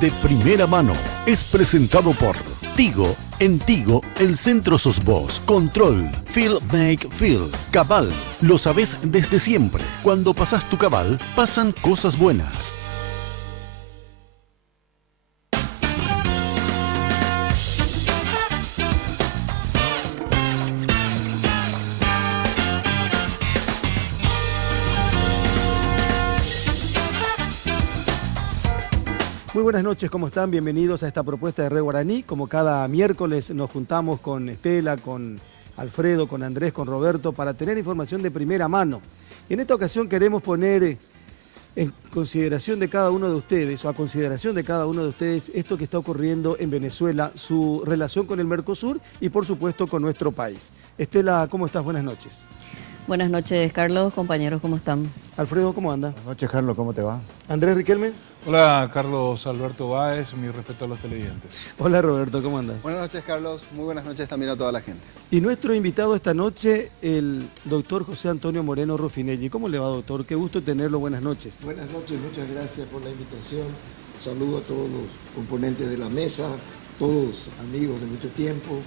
de primera mano es presentado por Tigo. En Tigo, el centro sos vos. Control. Feel make feel. Cabal. Lo sabés desde siempre. Cuando pasás tu cabal, pasan cosas buenas. Muy buenas noches, ¿cómo están? Bienvenidos a esta propuesta de Red Guaraní. Como cada miércoles nos juntamos con Estela, con Alfredo, con Andrés, con Roberto para tener información de primera mano. Y en esta ocasión queremos poner en consideración de cada uno de ustedes, o a consideración de cada uno de ustedes, esto que está ocurriendo en Venezuela, su relación con el Mercosur y por supuesto con nuestro país. Estela, ¿cómo estás? Buenas noches. Buenas noches, Carlos, compañeros, ¿cómo están? Alfredo, ¿cómo anda? Buenas noches, Carlos, ¿cómo te va? Andrés Riquelme. Hola, Carlos Alberto Báez, mi respeto a los televidentes. Hola, Roberto, ¿cómo andas? Buenas noches, Carlos. Muy buenas noches también a toda la gente. Y nuestro invitado esta noche, el doctor José Antonio Moreno Ruffinelli. ¿Cómo le va, doctor? Qué gusto tenerlo. Buenas noches. Buenas noches, muchas gracias por la invitación. Saludo a todos los componentes de la mesa, todos amigos de mucho tiempo.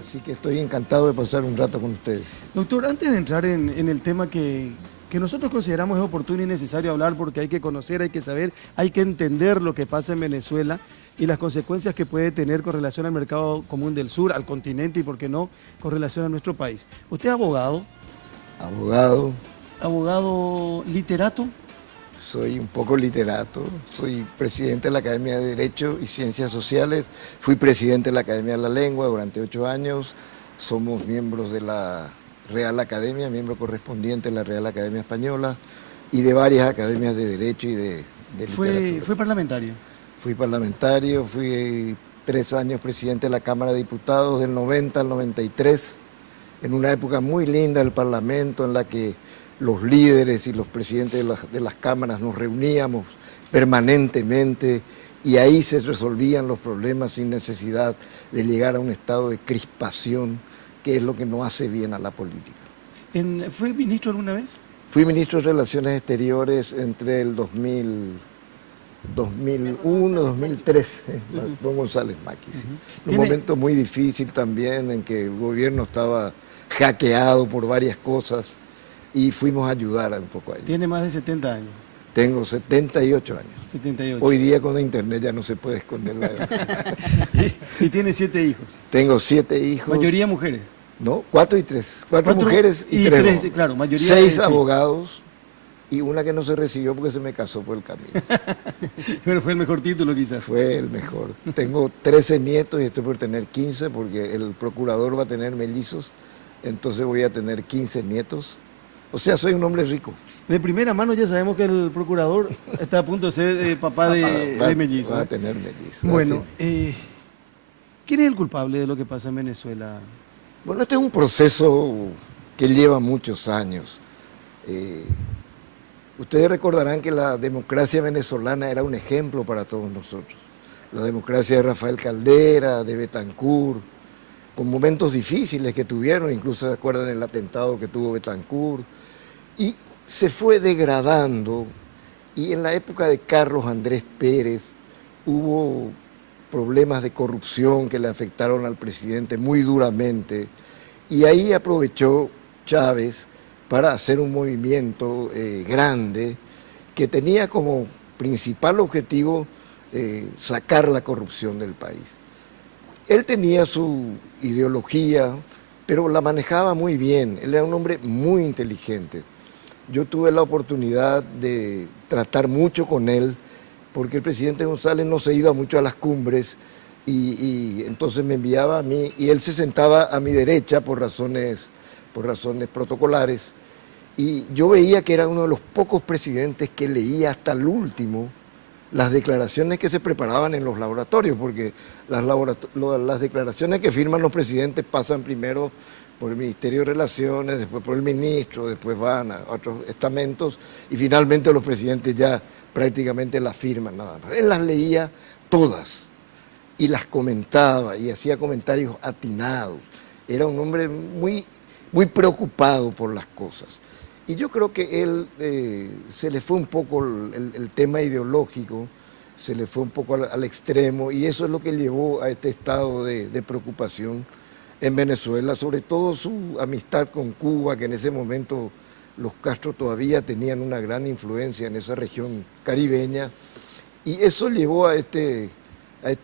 Así que estoy encantado de pasar un rato con ustedes. Doctor, antes de entrar en el tema que nosotros consideramos es oportuno y necesario hablar porque hay que conocer, hay que saber, hay que entender lo que pasa en Venezuela y las consecuencias que puede tener con relación al mercado común del sur, al continente y, por qué no, con relación a nuestro país. ¿Usted es abogado? Abogado. ¿Abogado literato? Soy un poco literato, soy presidente de la Academia de Derecho y Ciencias Sociales, fui presidente de la Academia de la Lengua durante 8 años, somos miembros de la Real Academia, miembro correspondiente de la Real Academia Española y de varias academias de Derecho y de Literatura. ¿Fue parlamentario? Fui parlamentario, fui 3 años presidente de la Cámara de Diputados del 90 al 93, en una época muy linda del Parlamento en la que los líderes y los presidentes de las cámaras nos reuníamos permanentemente y ahí se resolvían los problemas sin necesidad de llegar a un estado de crispación, que es lo que no hace bien a la política. ¿Fue ministro alguna vez? Fui ministro de Relaciones Exteriores entre el 2001, 2003, don González Maquis. Un momento muy difícil también en que el gobierno estaba hackeado por varias cosas y fuimos a ayudar un poco ahí. Tiene más de 70 años. Tengo 78 años. 78. Hoy día con internet ya no se puede esconder la edad. y tiene 7 hijos. Tengo 7 hijos. ¿Mayoría mujeres? No, 4 y 3. 4 mujeres y 3 hombres. Claro, mayoría 6 abogados y una que no se recibió porque se me casó por el camino. Pero fue el mejor título quizás. Fue el mejor. Tengo 13 nietos y estoy por tener 15 porque el procurador va a tener mellizos, entonces voy a tener 15 nietos. O sea, soy un hombre rico. De primera mano ya sabemos que el procurador está a punto de ser papá de mellizos. Va a tener mellizos. Bueno, ¿quién es el culpable de lo que pasa en Venezuela? Bueno, este es un proceso que lleva muchos años. Ustedes recordarán que la democracia venezolana era un ejemplo para todos nosotros. La democracia de Rafael Caldera, de Betancourt, con momentos difíciles que tuvieron, incluso se acuerdan el atentado que tuvo Betancourt, y se fue degradando, y en la época de Carlos Andrés Pérez hubo problemas de corrupción que le afectaron al presidente muy duramente, y ahí aprovechó Chávez para hacer un movimiento grande que tenía como principal objetivo sacar la corrupción del país. Él tenía su ideología, pero la manejaba muy bien. Él era un hombre muy inteligente. Yo tuve la oportunidad de tratar mucho con él, porque el presidente González no se iba mucho a las cumbres y entonces me enviaba a mí, y él se sentaba a mi derecha por razones protocolares, y yo veía que era uno de los pocos presidentes que leía hasta el último las declaraciones que se preparaban en los laboratorios, porque las declaraciones que firman los presidentes pasan primero por el Ministerio de Relaciones, después por el ministro, después van a otros estamentos y finalmente los presidentes ya prácticamente las firman nada más. Él las leía todas y las comentaba y hacía comentarios atinados. Era un hombre muy, muy preocupado por las cosas. Y yo creo que él se le fue un poco el tema ideológico se le fue un poco al extremo y eso es lo que llevó a este estado de preocupación en Venezuela, sobre todo su amistad con Cuba, que en ese momento los Castro todavía tenían una gran influencia en esa región caribeña, y eso llevó a este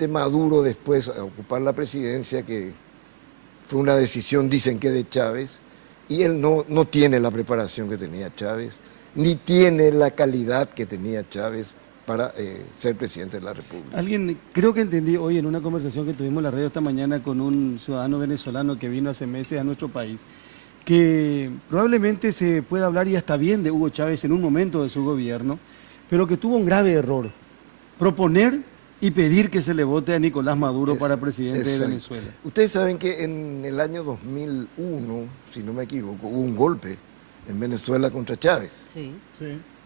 Maduro después a ocupar la presidencia, que fue una decisión, dicen que de Chávez, y él no tiene la preparación que tenía Chávez, ni tiene la calidad que tenía Chávez para ser presidente de la República. Creo que entendí hoy en una conversación que tuvimos en la radio esta mañana con un ciudadano venezolano que vino hace meses a nuestro país, que probablemente se pueda hablar y hasta bien de Hugo Chávez en un momento de su gobierno, pero que tuvo un grave error: proponer y pedir que se le vote a Nicolás Maduro para presidente de Venezuela. Ustedes saben que en el año 2001, si no me equivoco, hubo un golpe en Venezuela contra Chávez. Sí.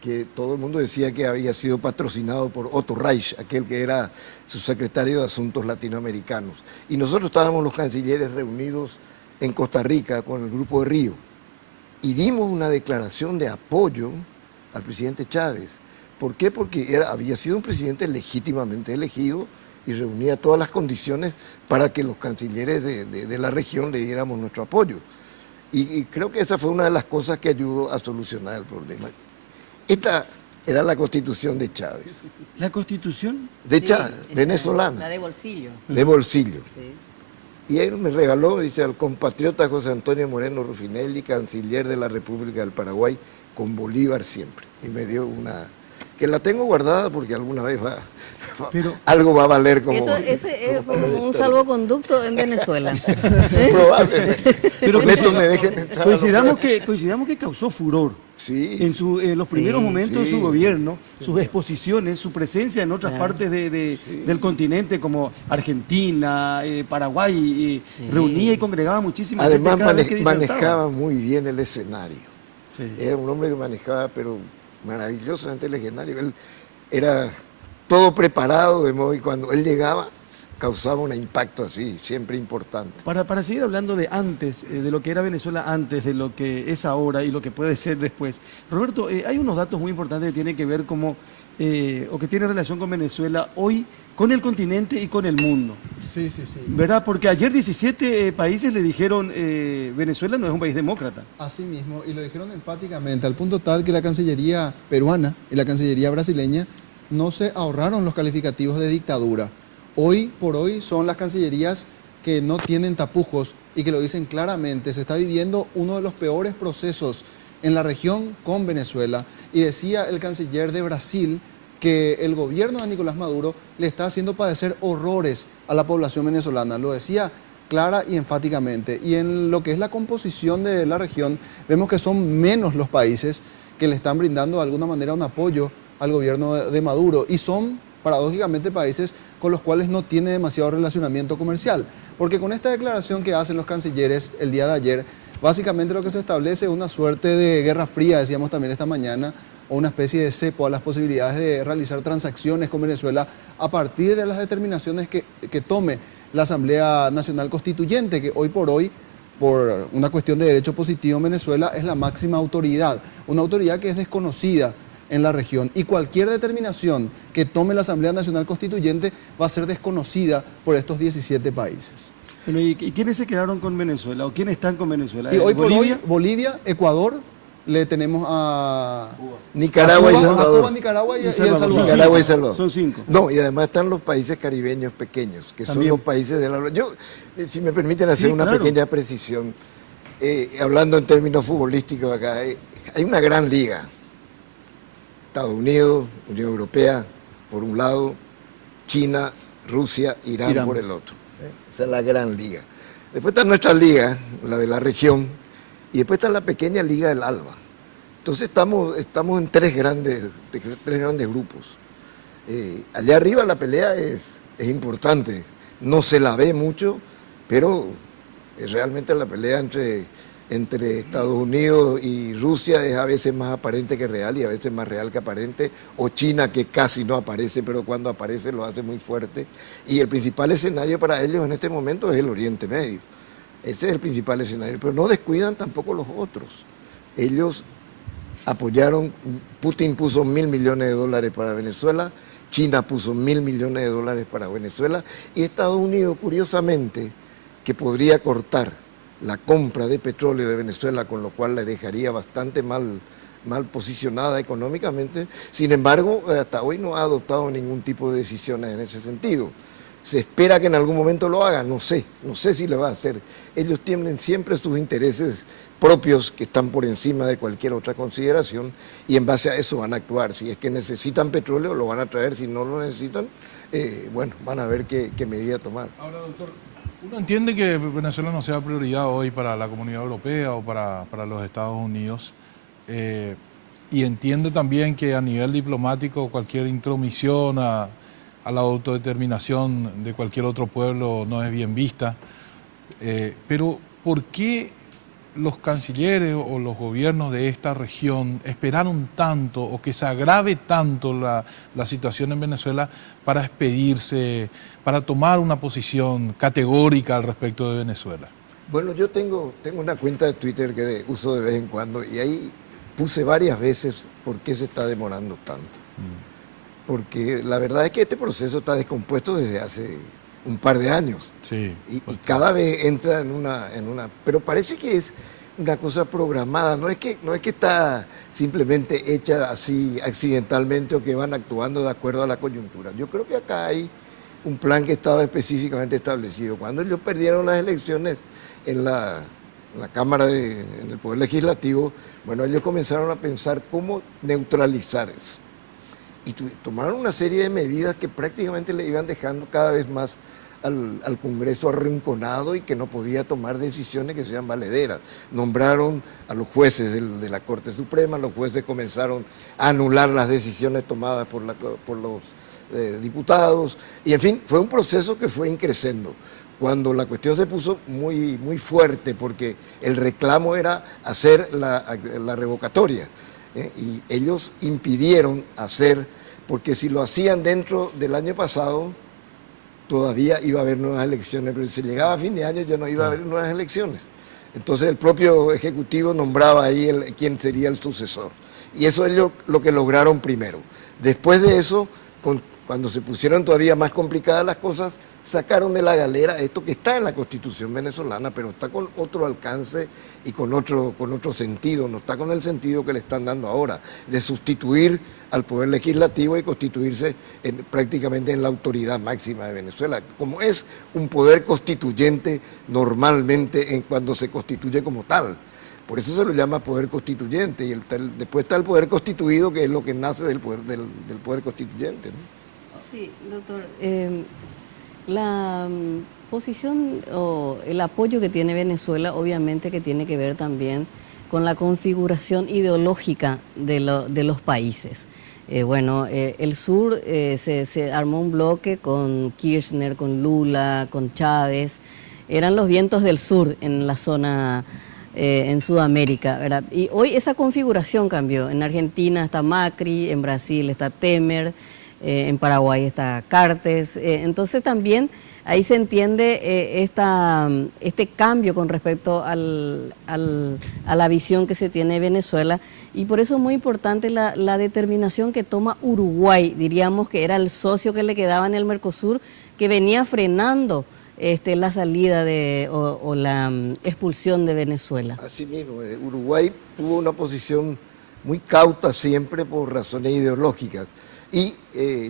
Que todo el mundo decía que había sido patrocinado por Otto Reich, aquel que era su secretario de Asuntos Latinoamericanos. Y nosotros estábamos los cancilleres reunidos en Costa Rica con el Grupo de Río y dimos una declaración de apoyo al presidente Chávez. ¿Por qué? Porque había sido un presidente legítimamente elegido y reunía todas las condiciones para que los cancilleres de la región le diéramos nuestro apoyo. Y creo que esa fue una de las cosas que ayudó a solucionar el problema. Esta era la Constitución de Chávez. ¿La Constitución? De Chávez, venezolana. La de bolsillo. De bolsillo. Sí. Y él me regaló, dice, al compatriota José Antonio Moreno Rufinelli, canciller de la República del Paraguay, con Bolívar siempre. Y me dio una, que la tengo guardada porque alguna vez algo va a valer como... Ese es como un salvoconducto en Venezuela. Probablemente. Pero Neto me dejen entrar. coincidamos que causó furor. Sí. En los primeros momentos de su sí. gobierno, sus exposiciones, su presencia en otras partes del continente como Argentina, Paraguay, reunía y congregaba muchísima gente. Además cada vez que disertaba. manejaba muy bien el escenario. Sí. Era un hombre que manejaba, pero maravillosamente el escenario. Él era todo preparado, de modo que cuando él llegaba causaba un impacto así, siempre importante. Para seguir hablando de antes, de lo que era Venezuela antes, de lo que es ahora y lo que puede ser después. Roberto, hay unos datos muy importantes que tienen que ver o que tienen relación con Venezuela hoy, con el continente y con el mundo. Sí. ¿Verdad? Porque ayer 17 países le dijeron Venezuela no es un país demócrata. Así mismo, y lo dijeron enfáticamente, al punto tal que la Cancillería peruana y la Cancillería brasileña no se ahorraron los calificativos de dictadura. Hoy por hoy son las cancillerías que no tienen tapujos y que lo dicen claramente. Se está viviendo uno de los peores procesos en la región con Venezuela. Y decía el canciller de Brasil que el gobierno de Nicolás Maduro le está haciendo padecer horrores a la población venezolana. Lo decía clara y enfáticamente. Y en lo que es la composición de la región, vemos que son menos los países que le están brindando de alguna manera un apoyo al gobierno de Maduro. Y son, paradójicamente, países con los cuales no tiene demasiado relacionamiento comercial. Porque con esta declaración que hacen los cancilleres el día de ayer, básicamente lo que se establece es una suerte de guerra fría, decíamos también esta mañana, o una especie de cepo a las posibilidades de realizar transacciones con Venezuela a partir de las determinaciones que tome la Asamblea Nacional Constituyente, que hoy por hoy, por una cuestión de derecho positivo en Venezuela, es la máxima autoridad, una autoridad que es desconocida en la región, y cualquier determinación que tome la Asamblea Nacional Constituyente va a ser desconocida por estos 17 países. Bueno, ¿y quiénes se quedaron con Venezuela o quiénes están con Venezuela? Y hoy por hoy, Bolivia, Ecuador, le tenemos a Nicaragua y Salvador. Cuba, Nicaragua y El Salvador. Salvador. Nicaragua y Salvador. Son 5. No, y además están los países caribeños pequeños, que También. son los países de la... Yo, si me permiten hacer Sí, una claro. pequeña precisión, hablando en términos futbolísticos acá, hay una gran liga. Estados Unidos, Unión Europea, por un lado, China, Rusia, Irán por el otro. Esa es la gran liga. Después está nuestra liga, la de la región, y después está la pequeña liga del ALBA. Entonces estamos en tres grandes grupos. Allá arriba la pelea es importante, no se la ve mucho, pero realmente la pelea entre Estados Unidos y Rusia es a veces más aparente que real y a veces más real que aparente, o China, que casi no aparece, pero cuando aparece lo hace muy fuerte. Y el principal escenario para ellos en este momento es el Oriente Medio. Ese es el principal escenario, pero no descuidan tampoco los otros. Ellos apoyaron, Putin puso $1.000 millones para Venezuela, China puso $1.000 millones para Venezuela y Estados Unidos, curiosamente, que podría cortar la compra de petróleo de Venezuela, con lo cual la dejaría bastante mal posicionada económicamente. Sin embargo, hasta hoy no ha adoptado ningún tipo de decisiones en ese sentido. Se espera que en algún momento lo haga, no sé si lo va a hacer. Ellos tienen siempre sus intereses propios que están por encima de cualquier otra consideración y en base a eso van a actuar. Si es que necesitan petróleo, lo van a traer; si no lo necesitan, bueno, van a ver qué medida tomar. Ahora, doctor, uno entiende que Venezuela no sea prioridad hoy para la Comunidad Europea o para los Estados Unidos, y entiende también que a nivel diplomático cualquier intromisión a la autodeterminación de cualquier otro pueblo no es bien vista, pero ¿por qué los cancilleres o los gobiernos de esta región esperaron tanto o que se agrave tanto la situación en Venezuela para expedirse, para tomar una posición categórica al respecto de Venezuela? Bueno, yo tengo una cuenta de Twitter que uso de vez en cuando y ahí puse varias veces por qué se está demorando tanto. Porque la verdad es que este proceso está descompuesto desde hace un par de años. Sí. Y cada vez entra en una... Pero parece que es una cosa programada, no es que está simplemente hecha así accidentalmente o que van actuando de acuerdo a la coyuntura. Yo creo que acá hay un plan que estaba específicamente establecido. Cuando ellos perdieron las elecciones en la Cámara, en el Poder Legislativo, bueno, ellos comenzaron a pensar cómo neutralizar eso. Y tomaron una serie de medidas que prácticamente le iban dejando cada vez más al Congreso arrinconado y que no podía tomar decisiones que sean valederas. Nombraron a los jueces de la Corte Suprema, los jueces comenzaron a anular las decisiones tomadas por los diputados, y en fin, fue un proceso que fue increciendo. Cuando la cuestión se puso muy, muy fuerte, porque el reclamo era hacer la revocatoria, y ellos impidieron hacer, porque si lo hacían dentro del año pasado, todavía iba a haber nuevas elecciones, pero si se llegaba a fin de año ya no iba a haber nuevas elecciones. Entonces el propio Ejecutivo nombraba ahí quién sería el sucesor. Y eso es lo que lograron primero. Después de eso, cuando se pusieron todavía más complicadas las cosas, sacaron de la galera esto que está en la Constitución venezolana, pero está con otro alcance y con otro sentido, no está con el sentido que le están dando ahora, de sustituir al Poder Legislativo y constituirse prácticamente en la autoridad máxima de Venezuela, como es un poder constituyente normalmente cuando se constituye como tal. Por eso se lo llama poder constituyente, y después está el poder constituido, que es lo que nace del poder constituyente, ¿no? Sí, doctor. La posición o el apoyo que tiene Venezuela, obviamente que tiene que ver también con la configuración ideológica de los países. El sur se armó un bloque con Kirchner, con Lula, con Chávez. Eran los vientos del sur en la zona, en Sudamérica, ¿verdad? Y hoy esa configuración cambió. En Argentina está Macri, en Brasil está Temer, en Paraguay está Cartes. Entonces también ahí se entiende este cambio con respecto a la visión que se tiene de Venezuela, y por eso es muy importante la determinación que toma Uruguay, diríamos que era el socio que le quedaba en el Mercosur, que venía frenando la salida o la expulsión de Venezuela. Así mismo, Uruguay tuvo una posición muy cauta siempre por razones ideológicas. Y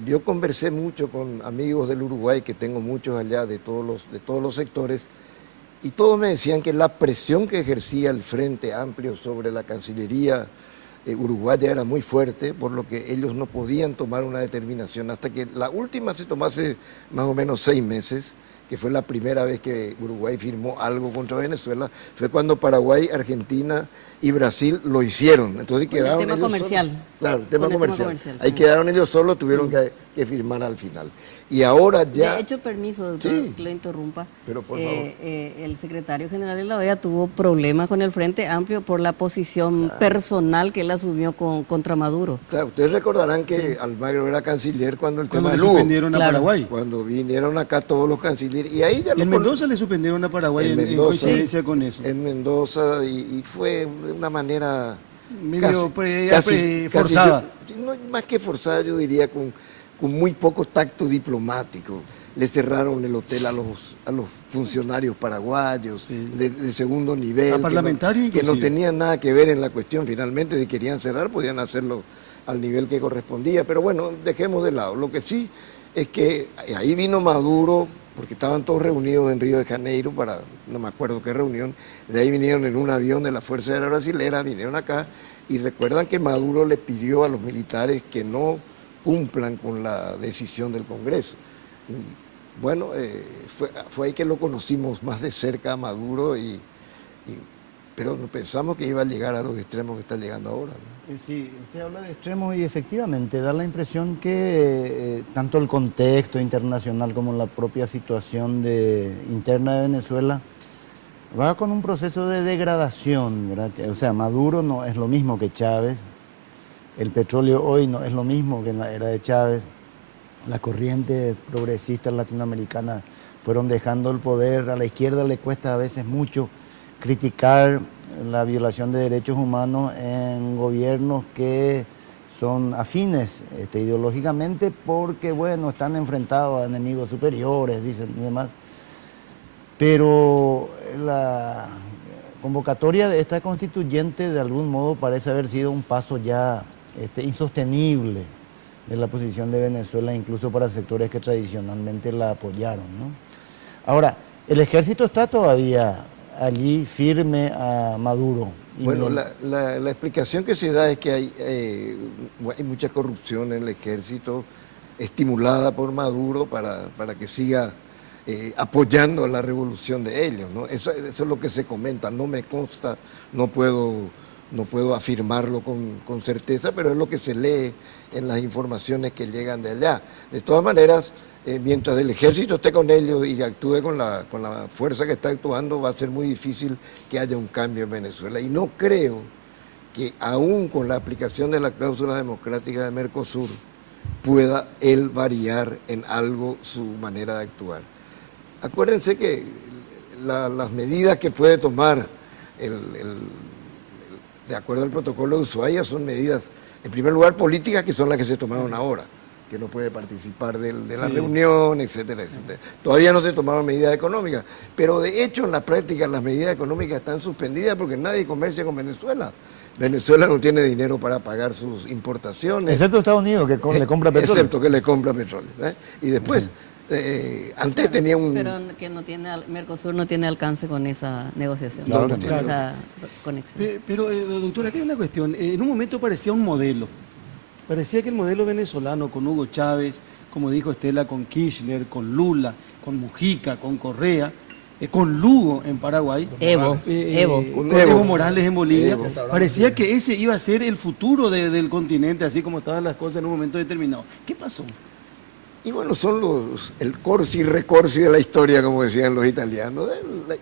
yo conversé mucho con amigos del Uruguay, que tengo muchos allá de todos los sectores, y todos me decían que la presión que ejercía el Frente Amplio sobre la Cancillería uruguaya era muy fuerte, por lo que ellos no podían tomar una determinación hasta que la última se tomase más o menos 6 meses, que fue la primera vez que Uruguay firmó algo contra Venezuela, fue cuando Paraguay, Argentina y Brasil lo hicieron. Entonces quedaron el tema comercial. Solos. Claro, el tema comercial. Ahí quedaron ellos solos, tuvieron que firmar al final. Y ahora ya... De hecho, permiso, doctor, sí, que lo interrumpa. Pero por favor. El secretario general de la OEA tuvo problemas con el Frente Amplio por la posición personal que él asumió contra Maduro. Claro, ustedes recordarán que Almagro era canciller cuando el tema Cuando de le Lugo. suspendieron a Paraguay. Cuando vinieron acá todos los cancilleres. Y ahí ya Y en Mendoza le suspendieron a Paraguay en coincidencia con eso. En Mendoza, y fue de una manera medio forzada. no, más que forzada, yo diría con muy poco tacto diplomático. Le cerraron el hotel a los funcionarios paraguayos de segundo nivel, a parlamentarios que no inclusive. tenían nada que ver en la cuestión. Finalmente, si querían cerrar, podían hacerlo al nivel que correspondía. Pero bueno, dejemos de lado. Lo que sí es que ahí vino Maduro, porque estaban todos reunidos en Río de Janeiro para, no me acuerdo qué reunión, de ahí vinieron en un avión de la Fuerza Aérea Brasilera, vinieron acá, y recuerdan que Maduro le pidió a los militares que no cumplan con la decisión del Congreso. Y, bueno, fue ahí que lo conocimos más de cerca a Maduro, pero no pensamos que iba a llegar a los extremos que está llegando ahora, ¿no? Sí, usted habla de extremos y efectivamente da la impresión que tanto el contexto internacional como la propia situación interna de Venezuela va con un proceso de degradación, ¿verdad? O sea, Maduro no es lo mismo que Chávez, el petróleo hoy no es lo mismo que en la era de Chávez, las corrientes progresistas latinoamericanas fueron dejando el poder, a la izquierda le cuesta a veces mucho criticar la violación de derechos humanos en gobiernos que son afines ideológicamente porque, bueno, están enfrentados a enemigos superiores, dicen y demás. Pero la convocatoria de esta constituyente de algún modo parece haber sido un paso ya insostenible de la posición de Venezuela, incluso para sectores que tradicionalmente la apoyaron, ¿no? Ahora, el ejército está todavía allí firme a Maduro. Bueno, la explicación que se da es que hay mucha corrupción en el ejército, estimulada por Maduro para que siga apoyando la revolución de ellos, ¿no? Eso es lo que se comenta, no me consta, no puedo afirmarlo con certeza, pero es lo que se lee en las informaciones que llegan de allá. De todas maneras, mientras el ejército esté con ellos y actúe con la fuerza que está actuando, va a ser muy difícil que haya un cambio en Venezuela. Y no creo que aún con la aplicación de la cláusula democrática de Mercosur pueda él variar en algo su manera de actuar. Acuérdense que las medidas que puede tomar de acuerdo al protocolo de Ushuaia son medidas, en primer lugar, políticas, que son las que se tomaron ahora, que no puede participar de la reunión, etcétera, etcétera. Todavía no se tomaron medidas económicas, pero de hecho en la práctica las medidas económicas están suspendidas porque nadie comercia con Venezuela. Venezuela no tiene dinero para pagar sus importaciones. Excepto Estados Unidos, que le compra petróleo. Excepto que le compra petróleo. Y después, antes tenía un... Pero que no tiene, Mercosur no tiene alcance con esa negociación, Claro, con claro. esa conexión. Pero, doctora, aquí hay una cuestión. En un momento parecía un modelo. Parecía que el modelo venezolano, con Hugo Chávez, como dijo Estela, con Kirchner, con Lula, con Mujica, con Correa, con Lugo en Paraguay, Evo. con Evo. Evo Morales en Bolivia, Evo. parecía que ese iba a ser el futuro del continente, así como estaban las cosas en un momento determinado. ¿Qué pasó? Y bueno, son el corsi y recorsi de la historia, como decían los italianos.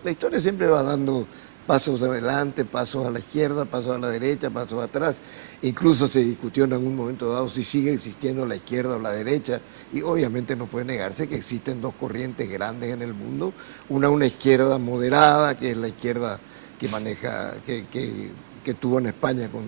La historia siempre va dando pasos adelante, pasos a la izquierda, pasos a la derecha, pasos atrás. Incluso se discutió en algún momento dado si sigue existiendo la izquierda o la derecha, y obviamente no puede negarse que existen dos corrientes grandes en el mundo. Una izquierda moderada, que es la izquierda que maneja, que tuvo en España con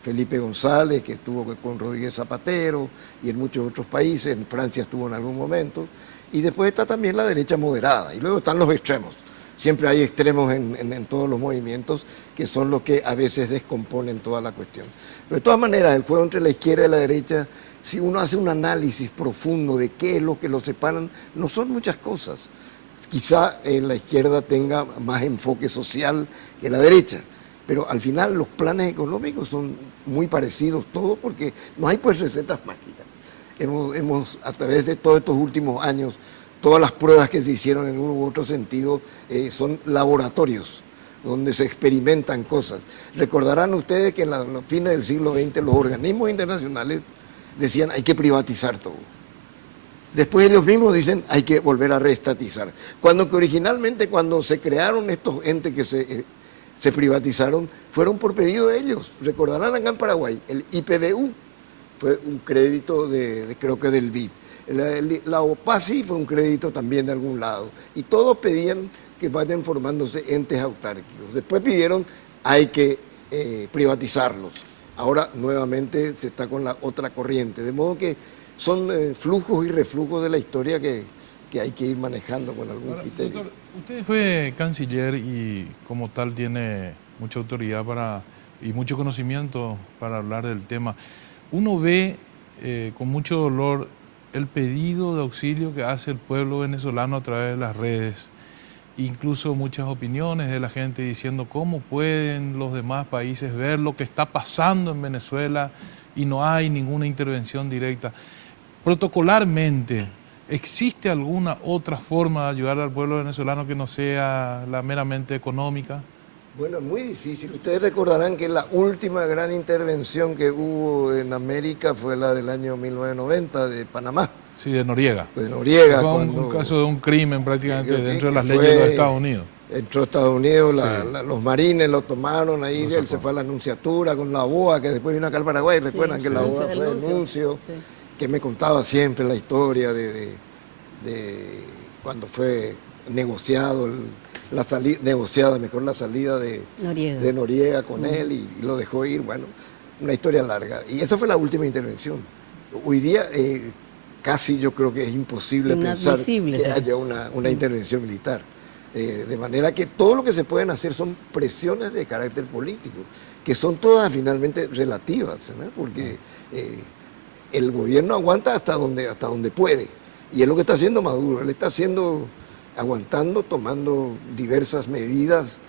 Felipe González, que estuvo con Rodríguez Zapatero y en muchos otros países, en Francia estuvo en algún momento, y después está también la derecha moderada, y luego están los extremos. Siempre hay extremos en todos los movimientos, que son los que a veces descomponen toda la cuestión. Pero de todas maneras, el juego entre la izquierda y la derecha, si uno hace un análisis profundo de qué es lo que los separan, no son muchas cosas. Quizá la izquierda tenga más enfoque social que la derecha, pero al final los planes económicos son muy parecidos todos, porque no hay pues recetas mágicas. Hemos a través de todos estos últimos años, todas las pruebas que se hicieron en uno u otro sentido son laboratorios donde se experimentan cosas. Recordarán ustedes que en los fines del siglo XX los organismos internacionales decían hay que privatizar todo. Después ellos mismos dicen hay que volver a reestatizar. Cuando que originalmente cuando se crearon estos entes que se privatizaron, fueron por pedido de ellos. Recordarán acá en Paraguay, el IPBU fue un crédito creo que del BID. La OPACI fue un crédito también de algún lado. Y todos pedían que vayan formándose entes autárquicos. Después pidieron hay que privatizarlos. Ahora nuevamente se está con la otra corriente. De modo que son flujos y reflujos de la historia que hay que ir manejando con algún Ahora, criterio. doctor, usted fue canciller y como tal tiene mucha autoridad y mucho conocimiento para hablar del tema. Uno ve con mucho dolor el pedido de auxilio que hace el pueblo venezolano a través de las redes, incluso muchas opiniones de la gente diciendo cómo pueden los demás países ver lo que está pasando en Venezuela y no hay ninguna intervención directa. Protocolarmente, ¿existe alguna otra forma de ayudar al pueblo venezolano que no sea la meramente económica? Bueno, es muy difícil. Ustedes recordarán que la última gran intervención que hubo en América fue la del año 1990 de Panamá. Sí, de Noriega. De Noriega. Fue cuando, un caso de un crimen prácticamente dentro de las fue, leyes de los Estados Unidos. Entró a Estados Unidos, Sí. los marines lo tomaron ahí, él se fue a la nunciatura con la BOA, que después vino acá al Paraguay. Recuerdan que la BOA fue el nuncio, Sí. que me contaba siempre la historia de cuando fue negociado la salida de Noriega con él y lo dejó ir, bueno, una historia larga. Y esa fue la última intervención. Hoy día casi yo creo que es imposible pensar que haya una intervención militar. De manera que todo lo que se pueden hacer son presiones de carácter político, que son todas finalmente relativas, ¿no? Porque el gobierno aguanta hasta donde puede. Y es lo que está haciendo Maduro. Él está aguantando, tomando diversas medidas,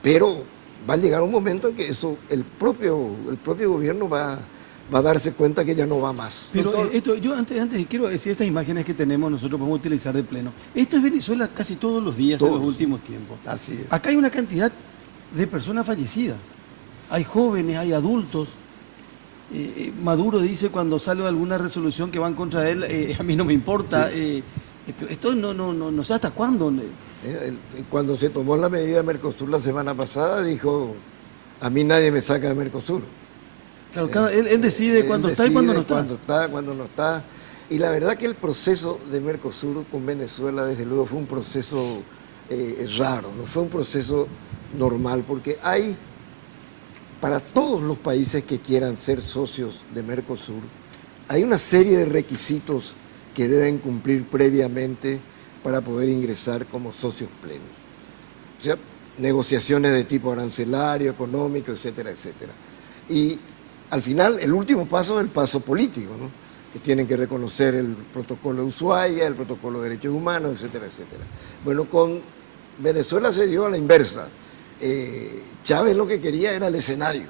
pero va a llegar un momento en que el propio gobierno va a darse cuenta que ya no va más. Pero yo antes quiero decir, estas imágenes que tenemos nosotros podemos utilizar de pleno. Esto es Venezuela casi todos los días en los últimos tiempos. Así es. Acá hay una cantidad de personas fallecidas. Hay jóvenes, hay adultos. Maduro dice cuando sale alguna resolución que van contra él, a mí no me importa. Sí. Esto no sé hasta cuándo. Cuando se tomó la medida de Mercosur la semana pasada, dijo, a mí nadie me saca de Mercosur. Claro, él decide cuándo está y cuándo no está. Cuándo está, cuándo no está. Y la verdad que el proceso de Mercosur con Venezuela, desde luego, fue un proceso raro, no fue un proceso normal, porque hay, para todos los países que quieran ser socios de Mercosur, hay una serie de requisitos que deben cumplir previamente para poder ingresar como socios plenos. O sea, negociaciones de tipo arancelario, económico, etcétera, etcétera. Y al final, el último paso es el paso político, ¿no? Que tienen que reconocer el protocolo de Ushuaia, el protocolo de derechos humanos, etcétera, etcétera. Bueno, con Venezuela se dio a la inversa. Chávez lo que quería era el escenario.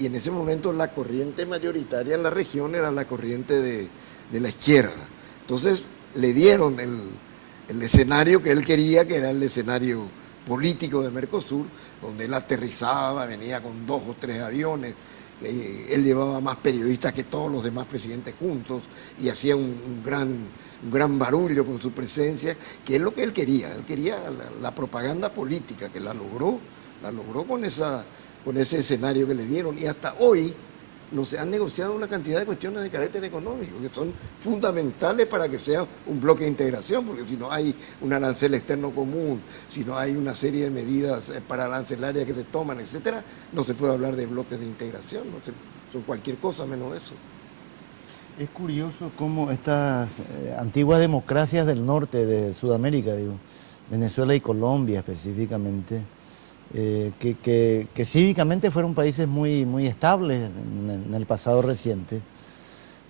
Y en ese momento la corriente mayoritaria en la región era la corriente de la izquierda. Entonces le dieron el escenario que él quería, que era el escenario político de Mercosur, donde él aterrizaba, venía con 2 o 3 aviones, él llevaba más periodistas que todos los demás presidentes juntos y hacía un gran barullo con su presencia, que es lo que él quería la propaganda política, que la logró con ese escenario que le dieron, y hasta hoy no se han negociado una cantidad de cuestiones de carácter económico que son fundamentales para que sea un bloque de integración, porque si no hay un arancel externo común, si no hay una serie de medidas pararancelarias que se toman, etcétera, no se puede hablar de bloques de integración, son cualquier cosa menos eso. Es curioso cómo estas antiguas democracias del norte de Sudamérica, Venezuela y Colombia específicamente, que cívicamente fueron países muy estables en el pasado reciente,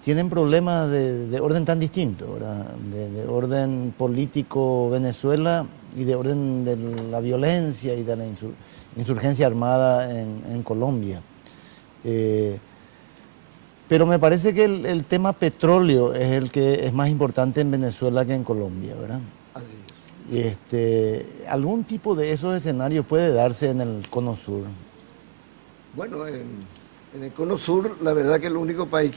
tienen problemas de orden tan distinto, ¿verdad? De orden político Venezuela y de orden de la violencia y de la insurgencia armada en Colombia. Pero me parece que el tema petróleo es el que es más importante en Venezuela que en Colombia, ¿verdad? Así es. ¿Algún tipo de esos escenarios puede darse en el Cono Sur? Bueno, en el Cono Sur, la verdad que el único país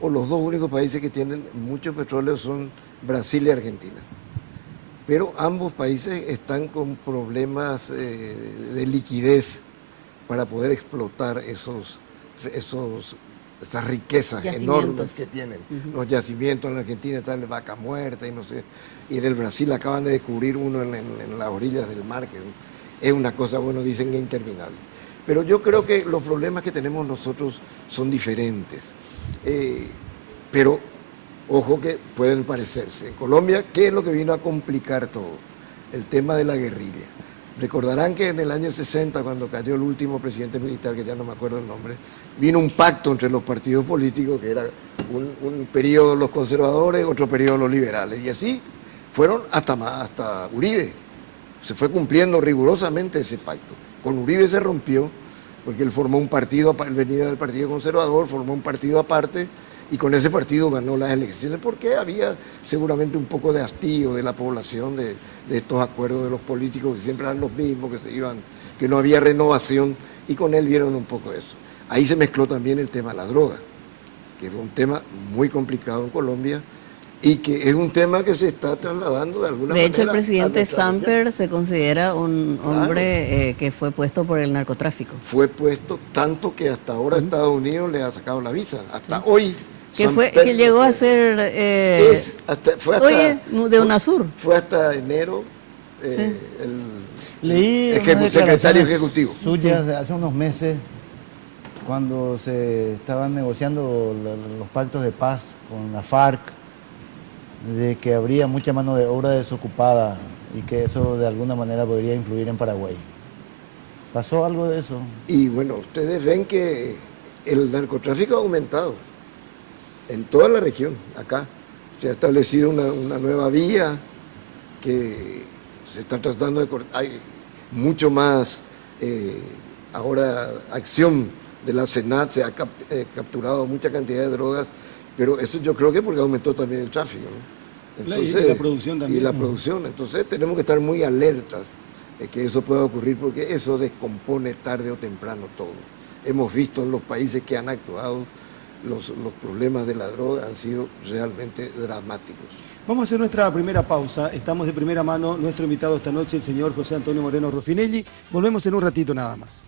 los dos únicos países que tienen mucho petróleo son Brasil y Argentina. Pero ambos países están con problemas de liquidez para poder explotar esas riquezas enormes que tienen. Los yacimientos en Argentina están en Vaca Muerta y no sé. Y en el Brasil acaban de descubrir uno en las orillas del mar, que es una cosa, bueno, dicen que interminable. Pero yo creo que los problemas que tenemos nosotros son diferentes. Pero Ojo que pueden parecerse. En Colombia, ¿qué es lo que vino a complicar todo? El tema de la guerrilla. Recordarán que en el año 60, cuando cayó el último presidente militar, que ya no me acuerdo el nombre, vino un pacto entre los partidos políticos, que era un periodo los conservadores, otro periodo los liberales. Y así fueron hasta Uribe. Se fue cumpliendo rigurosamente ese pacto. Con Uribe se rompió, porque él formó un partido, él venía del Partido Conservador, formó un partido aparte, y con ese partido ganó las elecciones, porque había seguramente un poco de hastío de la población de estos acuerdos de los políticos, que siempre eran los mismos, que se iban, que no había renovación, y con él vieron un poco eso. Ahí se mezcló también el tema de la droga, que fue un tema muy complicado en Colombia, y que es un tema que se está trasladando de alguna manera. De hecho, el presidente Samper región. se considera un hombre que fue puesto por el narcotráfico. Fue puesto tanto que hasta ahora Estados Unidos le ha sacado la visa, hasta hoy. Que llegó a ser de UNASUR. Fue hasta enero Leí el unas secretario declaraciones ejecutivo. suyas de hace unos meses, cuando se estaban negociando los pactos de paz con la FARC, de que habría mucha mano de obra desocupada y que eso de alguna manera podría influir en Paraguay. ¿Pasó algo de eso? Y bueno, ustedes ven que el narcotráfico ha aumentado en toda la región, acá. Se ha establecido una nueva vía que se está tratando de cortar. Hay mucho más ahora acción de la SENAT, se ha capturado mucha cantidad de drogas, pero eso yo creo que porque aumentó también el tráfico, ¿no? Entonces, y la producción también. Y la producción, entonces tenemos que estar muy alertas de que eso pueda ocurrir, porque eso descompone tarde o temprano todo. Hemos visto en los países que han actuado, los problemas de la droga han sido realmente dramáticos. Vamos a hacer nuestra primera pausa. Estamos de primera mano. Nuestro invitado esta noche, el señor José Antonio Moreno Ruffinelli. Volvemos en un ratito nada más.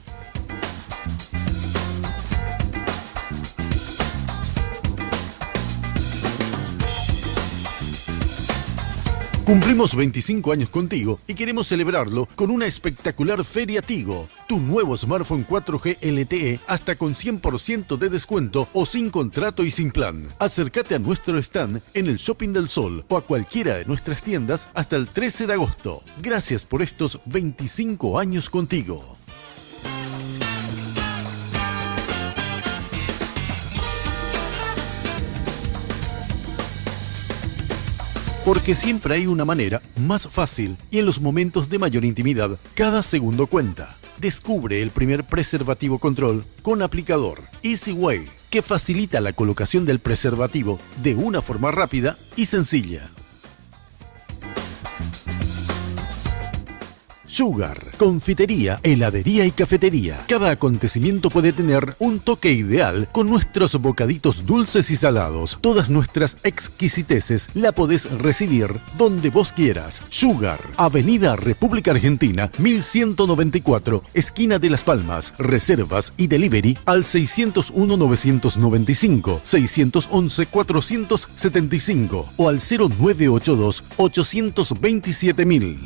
Cumplimos 25 años contigo y queremos celebrarlo con una espectacular Feria Tigo. Tu nuevo smartphone 4G LTE hasta con 100% de descuento o sin contrato y sin plan. Acércate a nuestro stand en el Shopping del Sol o a cualquiera de nuestras tiendas hasta el 13 de agosto. Gracias por estos 25 años contigo. Porque siempre hay una manera más fácil y en los momentos de mayor intimidad, cada segundo cuenta. Descubre el primer preservativo control con aplicador Easy Way, que facilita la colocación del preservativo de una forma rápida y sencilla. Sugar, confitería, heladería y cafetería. Cada acontecimiento puede tener un toque ideal con nuestros bocaditos dulces y salados. Todas nuestras exquisiteces la podés recibir donde vos quieras. Sugar, Avenida República Argentina, 1194, esquina de Las Palmas. Reservas y delivery al 601-995, 611-475 o al 0982-827.000.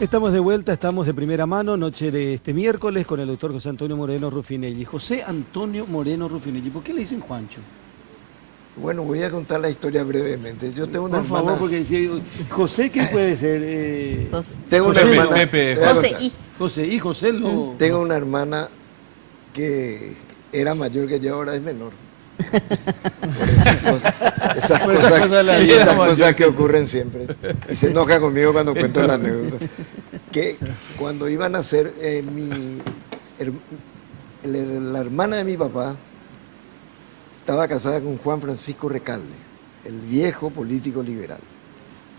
Estamos de vuelta, estamos de primera mano, noche de este miércoles con el doctor José Antonio Moreno Ruffinelli. José Antonio Moreno Ruffinelli, ¿por qué le dicen Juancho? Bueno, voy a contar la historia brevemente. Yo tengo una Por hermana... favor, porque decía, José, ¿qué puede ser? Tengo una José, hermana... Pepe. te voy a José contar. I. José y José lo... Tengo una hermana que era mayor que yo, ahora es menor. Por esas cosas de la vida. esas cosas que ocurren siempre. Y se enoja conmigo cuando cuento la anécdota. Que cuando iban a nacer la hermana de mi papá estaba casada con Juan Francisco Recalde, el viejo político liberal.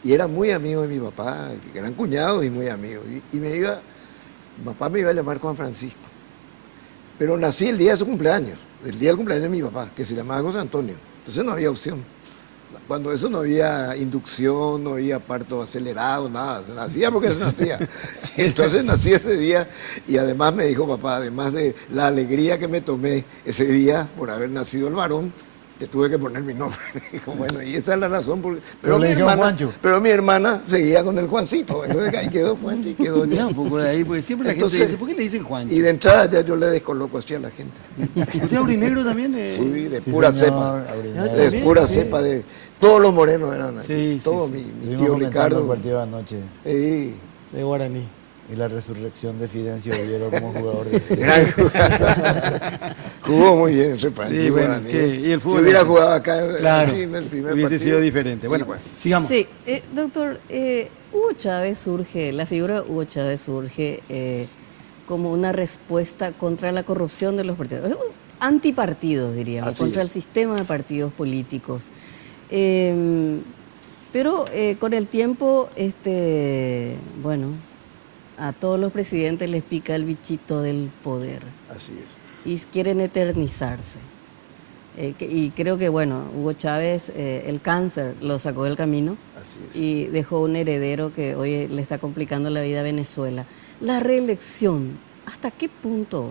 Y era muy amigo de mi papá, que eran cuñados y muy amigos. Y mi papá me iba a llamar Juan Francisco. Pero nací el día de su cumpleaños, el día del cumpleaños de mi papá, que se llamaba José Antonio. Entonces no había opción. Cuando eso no había inducción, no había parto acelerado, nada. Nacía porque se nacía. Entonces nací ese día y además me dijo papá, además de la alegría que me tomé ese día por haber nacido el varón, te tuve que poner mi nombre. Dijo, bueno, y esa es la razón. Pero le dijeron Juancho. Pero mi hermana seguía con el Juancito. Entonces ahí quedó Juancho y quedó Ya, yo. un poco de ahí, porque siempre la Entonces, gente dice, ¿por qué le dicen Juancho? Y de entrada ya yo le descoloco así a la gente. ¿Usted aurinegro también? Sí, de Sí, pura señor, cepa. Aurinegro. Ah, De también, pura sí. cepa. De todos los morenos eran aquí. Sí, sí, todos, sí. mi Estuvimos tío comentando Ricardo. el partido de anoche Sí. De Guaraní. y la resurrección de Fidencio Oviedo como jugador de fútbol. Gran jugador. Jugó muy bien ese partido. Sí, bueno, Guaraní. y el fútbol si hubiera así. jugado acá Claro, así en el primer hubiese partido, sido diferente. Bueno, igual. sigamos. Sí, doctor, Hugo Chávez surge, la figura de Hugo Chávez surge como una respuesta contra la corrupción de los partidos, antipartidos diríamos, Así contra es. el sistema de partidos políticos. Pero con el tiempo, bueno, a todos los presidentes les pica el bichito del poder Así es. y quieren eternizarse. Y creo que, bueno, Hugo Chávez, el cáncer lo sacó del camino Así es. y dejó un heredero que hoy le está complicando la vida a Venezuela. La reelección, ¿hasta qué punto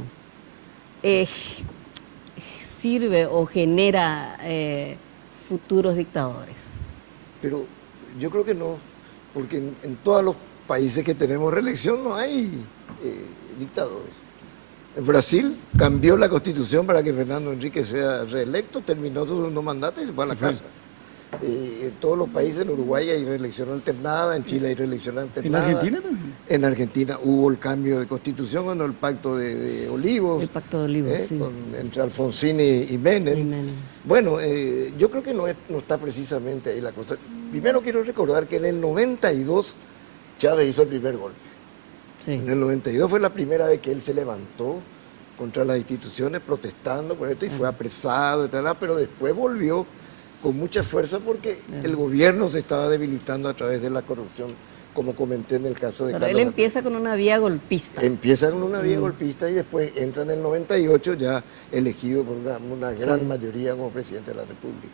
sirve o genera futuros dictadores? Pero yo creo que no, porque en todos los países que tenemos reelección no hay dictadores. En Brasil cambió la constitución para que Fernando Henrique sea reelecto, terminó su segundo mandato y se fue a la casa. En todos los países, en Uruguay hay reelección alternada, en Chile hay reelección ¿En alternada. Argentina también? En Argentina hubo el cambio de constitución con el pacto de Olivos. El pacto de Olivos, sí. Entre Alfonsín y Menem. Y Menem. Bueno, yo creo que no está precisamente ahí la cosa. Primero quiero recordar que en el 92 Chávez hizo el primer golpe. Sí. En el 92 fue la primera vez que él se levantó contra las instituciones protestando por esto y fue apresado, etc., pero después volvió con mucha fuerza porque el gobierno se estaba debilitando a través de la corrupción, como comenté en el caso de Pero él Carlos empieza con una vía golpista. Empieza con una vía golpista y después entra en el 98 ya elegido por una gran mayoría como presidente de la República.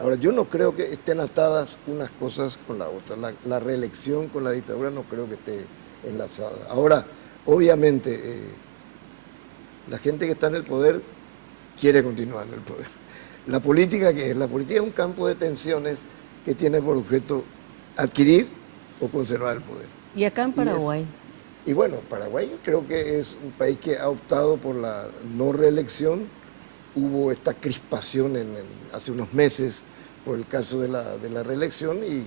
Ahora, yo no creo que estén atadas unas cosas con la otra. La reelección con la dictadura no creo que esté enlazada. Ahora, obviamente, la gente que está en el poder quiere continuar en el poder. La política, ¿qué es? La política es un campo de tensiones que tiene por objeto adquirir o conservar el poder. Y acá en Paraguay. Y bueno, Paraguay creo que es un país que ha optado por la no reelección. Hubo esta crispación hace unos meses por el caso de la reelección y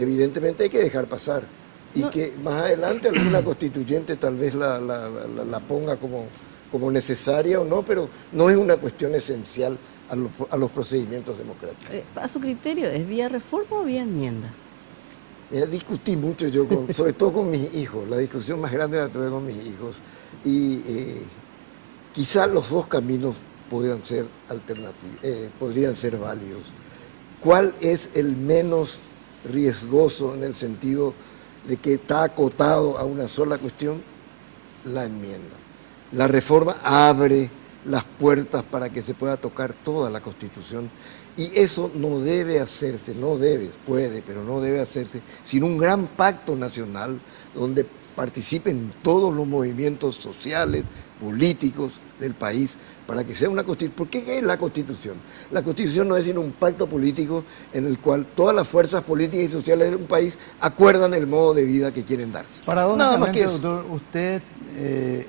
evidentemente hay que dejar pasar. Y que más adelante alguna constituyente tal vez la ponga como necesaria o no, pero no es una cuestión esencial a los procedimientos democráticos. A su criterio, ¿es vía reforma o vía enmienda? Mira, discutí mucho yo, sobre todo con mis hijos, la discusión más grande la tuve con mis hijos, y quizás los dos caminos podrían ser alternativos, podrían ser válidos. ¿Cuál es el menos riesgoso en el sentido de que está acotado a una sola cuestión? La enmienda. La reforma abre las puertas para que se pueda tocar toda la Constitución y eso no debe hacerse, puede, pero no debe hacerse sin un gran pacto nacional donde participen todos los movimientos sociales, políticos del país para que sea una constitución. ¿Por qué es la Constitución? La Constitución no es sino un pacto político en el cual todas las fuerzas políticas y sociales de un país acuerdan el modo de vida que quieren darse. Nada más que eso. Doctor, usted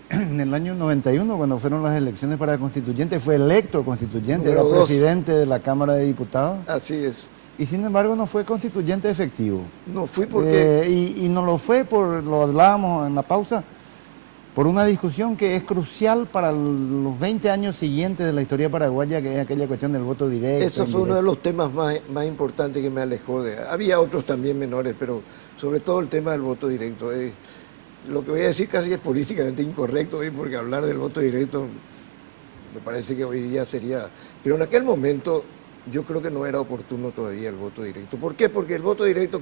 en el año 91, cuando fueron las elecciones para constituyente, fue electo constituyente, Número era 2. presidente de la Cámara de Diputados, Así es. y sin embargo no fue constituyente efectivo. No fui porque... Y no lo fue, lo hablábamos en la pausa, por una discusión que es crucial para los 20 años siguientes de la historia paraguaya, que es aquella cuestión del voto directo. Eso fue uno de los temas más importantes que me alejó de... Había otros también menores, pero sobre todo el tema del voto directo. Lo que voy a decir casi es políticamente incorrecto, porque hablar del voto directo me parece que hoy día sería... Pero en aquel momento yo creo que no era oportuno todavía el voto directo. ¿Por qué? Porque el voto directo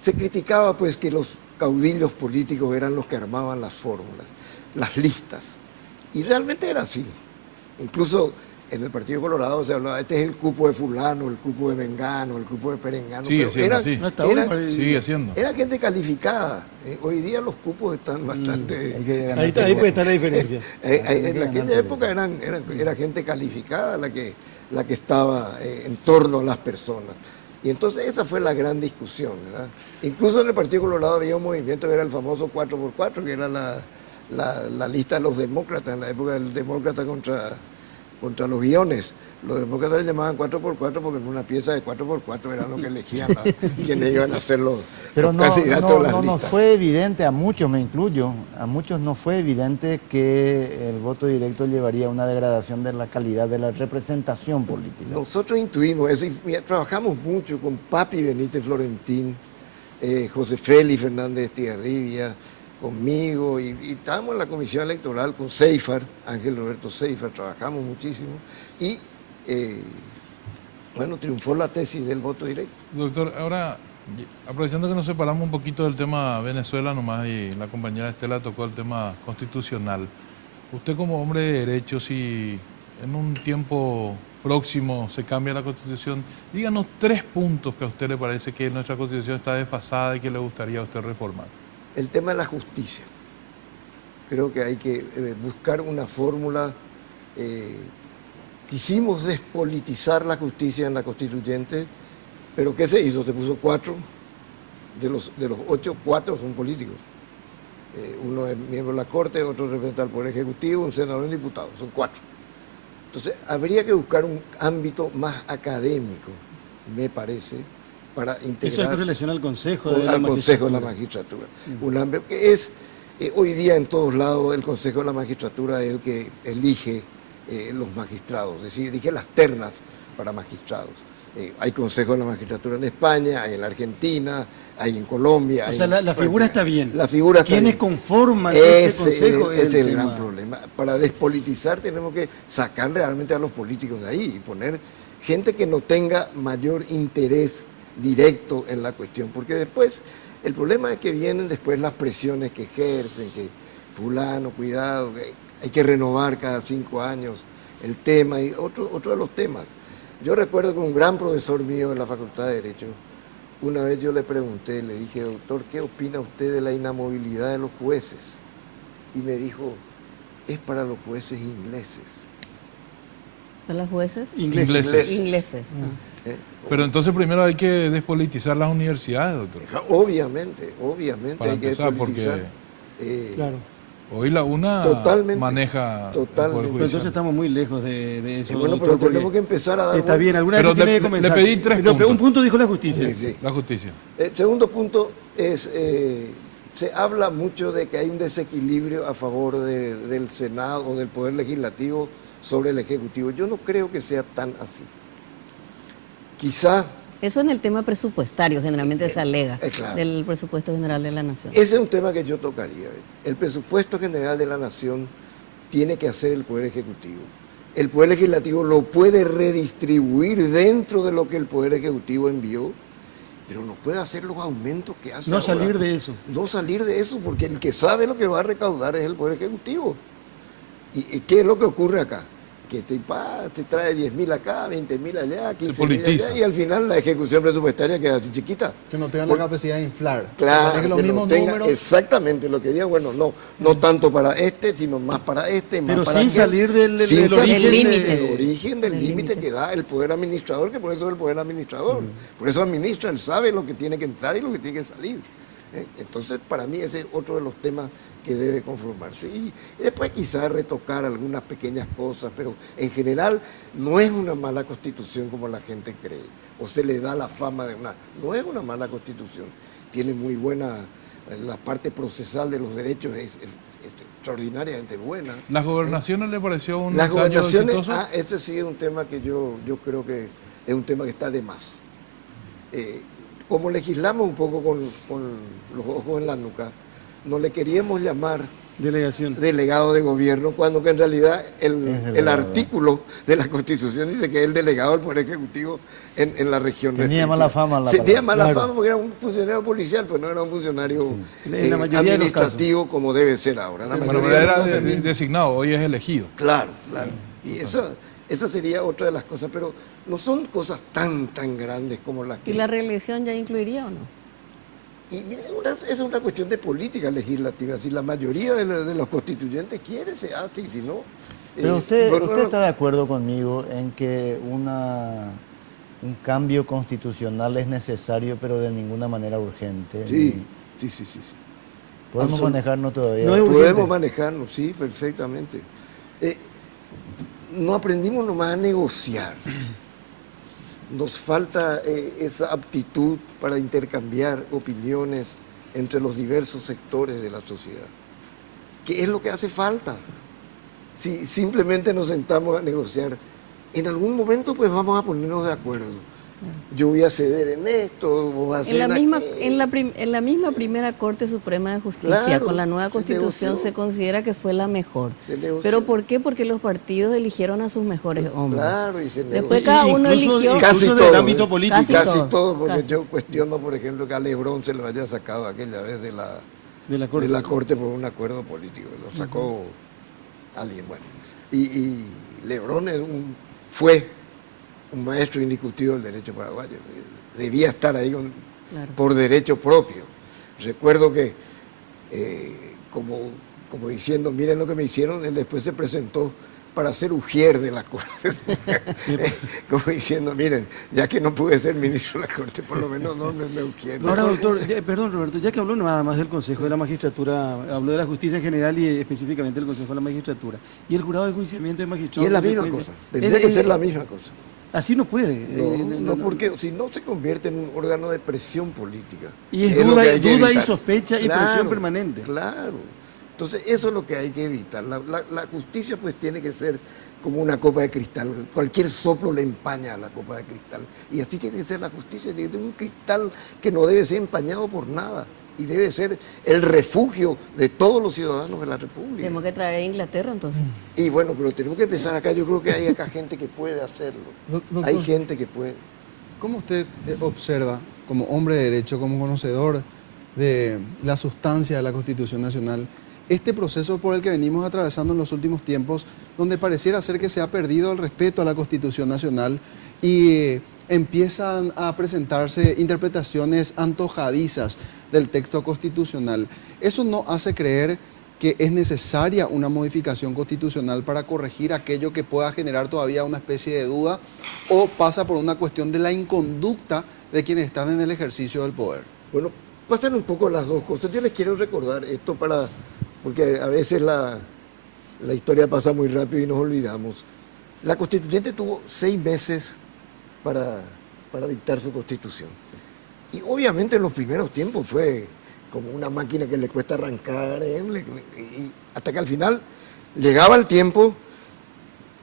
se criticaba pues que los caudillos políticos eran los que armaban las fórmulas, las listas. Y realmente era así. Incluso en el Partido Colorado se hablaba, este es el cupo de fulano, el cupo de mengano, el cupo de perengano. Sigue pero siendo eran, así. No, hasta hoy eran- parece- Sigue siendo. era gente calificada. Hoy día los cupos están bastante... Hay que ganar Ahí, ahí puede estar la diferencia. En aquella época era gente calificada la que estaba en torno a las personas. Y entonces esa fue la gran discusión, ¿verdad? Incluso en el Partido Colorado había un movimiento que era el famoso 4x4, que era la lista de los demócratas, en la época del demócrata contra los guiones. Los demócratas le llamaban 4x4 porque en una pieza de 4x4 era lo que elegían quienes iban a ser los Pero candidatos a las no nos listas. fue evidente, a muchos me incluyo, a muchos no fue evidente que el voto directo llevaría a una degradación de la calidad de la representación política. Nosotros intuimos eso y mira, trabajamos mucho con Papi Benítez Florentín, José Félix Fernández Estigarribia, conmigo, y estábamos en la comisión electoral con Seifar, Ángel Roberto Seifar, trabajamos muchísimo y bueno, triunfó la tesis del voto directo. Doctor, ahora, aprovechando que nos separamos un poquito del tema Venezuela nomás y la compañera Estela tocó el tema constitucional, usted como hombre de derecho, si en un tiempo próximo se cambia la Constitución, díganos 3 puntos que a usted le parece que nuestra Constitución está desfasada y que le gustaría a usted reformar. El tema de la justicia. Creo que hay que buscar una fórmula. Quisimos despolitizar la justicia en la constituyente, pero ¿qué se hizo? Se puso 4, de los 8, 4 son políticos. Uno es miembro de la Corte, otro representa al Poder Ejecutivo, un senador y un diputado, son 4. Entonces, habría que buscar un ámbito más académico, me parece, para integrar... Eso es con relación al Consejo de la al Consejo de la Magistratura. Magistratura. Un ámbito que es, hoy día en todos lados, el Consejo de la Magistratura es el que elige los magistrados, es decir, elige las ternas para magistrados. Hay Consejo de la Magistratura en España, hay en la Argentina, hay en Colombia. O sea, la figura está bien. La figura está ¿Quiénes bien. conforman ese consejo? Ese es el tema. gran problema. Para despolitizar tenemos que sacar realmente a los políticos de ahí y poner gente que no tenga mayor interés directo en la cuestión, porque después el problema es que vienen después las presiones que ejercen, que fulano, cuidado, que hay que renovar cada 5 años el tema y otro de los temas. Yo recuerdo que un gran profesor mío en la Facultad de Derecho, una vez yo le pregunté, le dije, doctor, ¿qué opina usted de la inamovilidad de los jueces? Y me dijo, es para los jueces ingleses. ¿Para los jueces? Ingleses. Ingleses. Pero entonces primero hay que despolitizar las universidades, doctor. Obviamente Para hay que empezar, despolitizar. Claro. Hoy la UNA Totalmente, maneja totalmente. el Poder Pero Judicial. entonces estamos muy lejos de eso. Bueno, doctor, pero tenemos porque que empezar a dar... está bien, alguna vez Pero se tiene le- que comenzar. le pedí 3 Pero puntos. un punto dijo la justicia. Sí, sí. La justicia. El segundo punto es, se habla mucho de que hay un desequilibrio a favor del Senado o del Poder Legislativo sobre el Ejecutivo. Yo no creo que sea tan así. Quizá Eso en el tema presupuestario generalmente se alega claro. del presupuesto general de la nación. ese es un tema que yo tocaría. El presupuesto general de la Nación tiene que hacer el Poder Ejecutivo. El Poder Legislativo lo puede redistribuir dentro de lo que el Poder Ejecutivo envió, pero no puede hacer los aumentos que hace No ahora. salir de eso. No salir de eso, porque el que sabe lo que va a recaudar es el Poder Ejecutivo. ¿Y qué es lo que ocurre acá? Que te trae 10.000 acá, 20.000 allá, 15.000 politiza. allá, y al final la ejecución presupuestaria queda así chiquita. Que no tengan la capacidad de inflar. Claro, Para que los que no mismos tenga números... exactamente lo que diga, bueno, no tanto para este, sino más para este, más Pero para sin aquel. salir del Sin origen salir Del límite. del origen, del Del límite límite. que da el poder administrador, que por eso es el poder administrador. Por eso administra, él sabe lo que tiene que entrar y lo que tiene que salir. Entonces, para mí ese es otro de los temas que debe conformarse. Y después quizás retocar algunas pequeñas cosas, pero en general no es una mala constitución como la gente cree, o se le da la fama de una... No es una mala constitución, tiene muy buena... La parte procesal de los derechos es extraordinariamente buena. ¿Las gobernaciones le pareció un Las ensayo gobernaciones, exitoso? ese sí es un tema que yo creo que es un tema que está de más. Como legislamos un poco con los ojos en la nuca, no le queríamos llamar Delegación. delegado de gobierno, cuando que en realidad el artículo de la Constitución dice que es el delegado del Poder Ejecutivo en la región. Tenía respectiva. mala fama la Tenía palabra. mala Claro. fama porque era un funcionario policial, pero no era un funcionario En la mayoría de los administrativo como debe ser ahora. La Bueno, mayoría de era los- designado, hoy es elegido. Claro. Y Esa sería otra de las cosas, pero no son cosas tan grandes como las que... ¿Y la reelección ya incluiría o no? Y mire, esa es una cuestión de política legislativa. Si la mayoría de los constituyentes quiere, se hace, y si no... Pero usted bueno, está de acuerdo conmigo en que un cambio constitucional es necesario, pero de ninguna manera urgente. Sí. ¿Podemos manejarnos todavía? No es urgente. Podemos manejarnos, sí, perfectamente. No aprendimos nomás a negociar. Nos falta esa aptitud para intercambiar opiniones entre los diversos sectores de la sociedad. ¿Qué es lo que hace falta? Si simplemente nos sentamos a negociar, en algún momento pues vamos a ponernos de acuerdo. Yo voy a ceder en esto, vos vas a hacer En la misma primera Corte Suprema de Justicia, Claro, con la nueva se Constitución, negoció. se considera que fue la mejor. Se negoció. ¿Pero por qué? Porque los partidos eligieron a sus mejores hombres. Claro, y se Después negoció. cada uno Incluso- eligió... incluso Casi del todo, ámbito político. Casi todo, porque casi. yo cuestiono, por ejemplo, que a Lebrón se lo haya sacado aquella vez de la Corte por un acuerdo político. Lo sacó alguien, bueno. Y Lebrón fue un maestro indiscutido del derecho paraguayo. Debía estar ahí Claro. por derecho propio. Recuerdo que, como diciendo, miren lo que me hicieron, él después se presentó para ser ujier de la Corte. Como diciendo, miren, ya que no pude ser ministro de la Corte, por lo menos no me ujier. Ahora, doctor, perdón, Roberto, ya que habló nada más del Consejo de la Magistratura, habló de la justicia en general y específicamente del Consejo de la Magistratura, y el jurado de enjuiciamiento de Y magistrados... es la misma cosa, tendría que ser la misma cosa. Así no puede. No, porque si no se convierte en un órgano de presión política. Y es que lo duda, que hay que duda y evitar. sospecha y presión permanente. Claro. Entonces eso es lo que hay que evitar. La justicia pues tiene que ser como una copa de cristal. Cualquier soplo le empaña a la copa de cristal. Y así tiene que ser la justicia, de un cristal que no debe ser empañado por nada. Y debe ser el refugio de todos los ciudadanos de la República. Tenemos que traer a Inglaterra entonces. Y bueno, pero tenemos que empezar acá. Yo creo que hay acá gente que puede hacerlo. Doctor, Hay gente que puede. ¿cómo usted observa, como hombre de derecho, como conocedor de la sustancia de la Constitución Nacional, este proceso por el que venimos atravesando en los últimos tiempos, donde pareciera ser que se ha perdido el respeto a la Constitución Nacional y empiezan a presentarse interpretaciones antojadizas del texto constitucional? ¿Eso no hace creer que es necesaria una modificación constitucional para corregir aquello que pueda generar todavía una especie de duda, o pasa por una cuestión de la inconducta de quienes están en el ejercicio del poder? Bueno, pasan un poco las dos cosas. Yo les quiero recordar esto porque a veces la historia pasa muy rápido y nos olvidamos. La constituyente tuvo 6 meses para dictar su constitución. Y obviamente en los primeros tiempos fue como una máquina que le cuesta arrancar, y hasta que al final llegaba el tiempo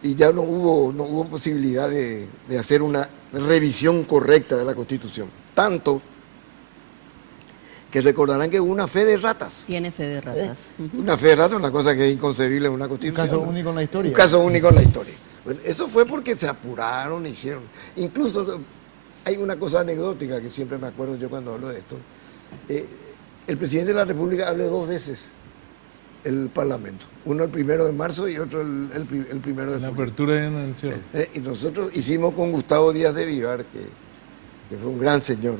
y ya no hubo posibilidad de hacer una revisión correcta de la Constitución. Tanto que recordarán que hubo una fe de ratas. Tiene fe de ratas. Una fe de ratas es una cosa que es inconcebible en una Un Constitución. caso ¿no? único en la historia. Un caso único en la historia. Bueno, eso fue porque se apuraron, hicieron. Incluso hay una cosa anecdótica que siempre me acuerdo yo cuando hablo de esto. El presidente de la República habló 2 veces el Parlamento. Uno el 1 de marzo y otro el 1 de La julio. apertura y en el cierre. Y nosotros hicimos con Gustavo Díaz de Vivar, que fue un gran señor,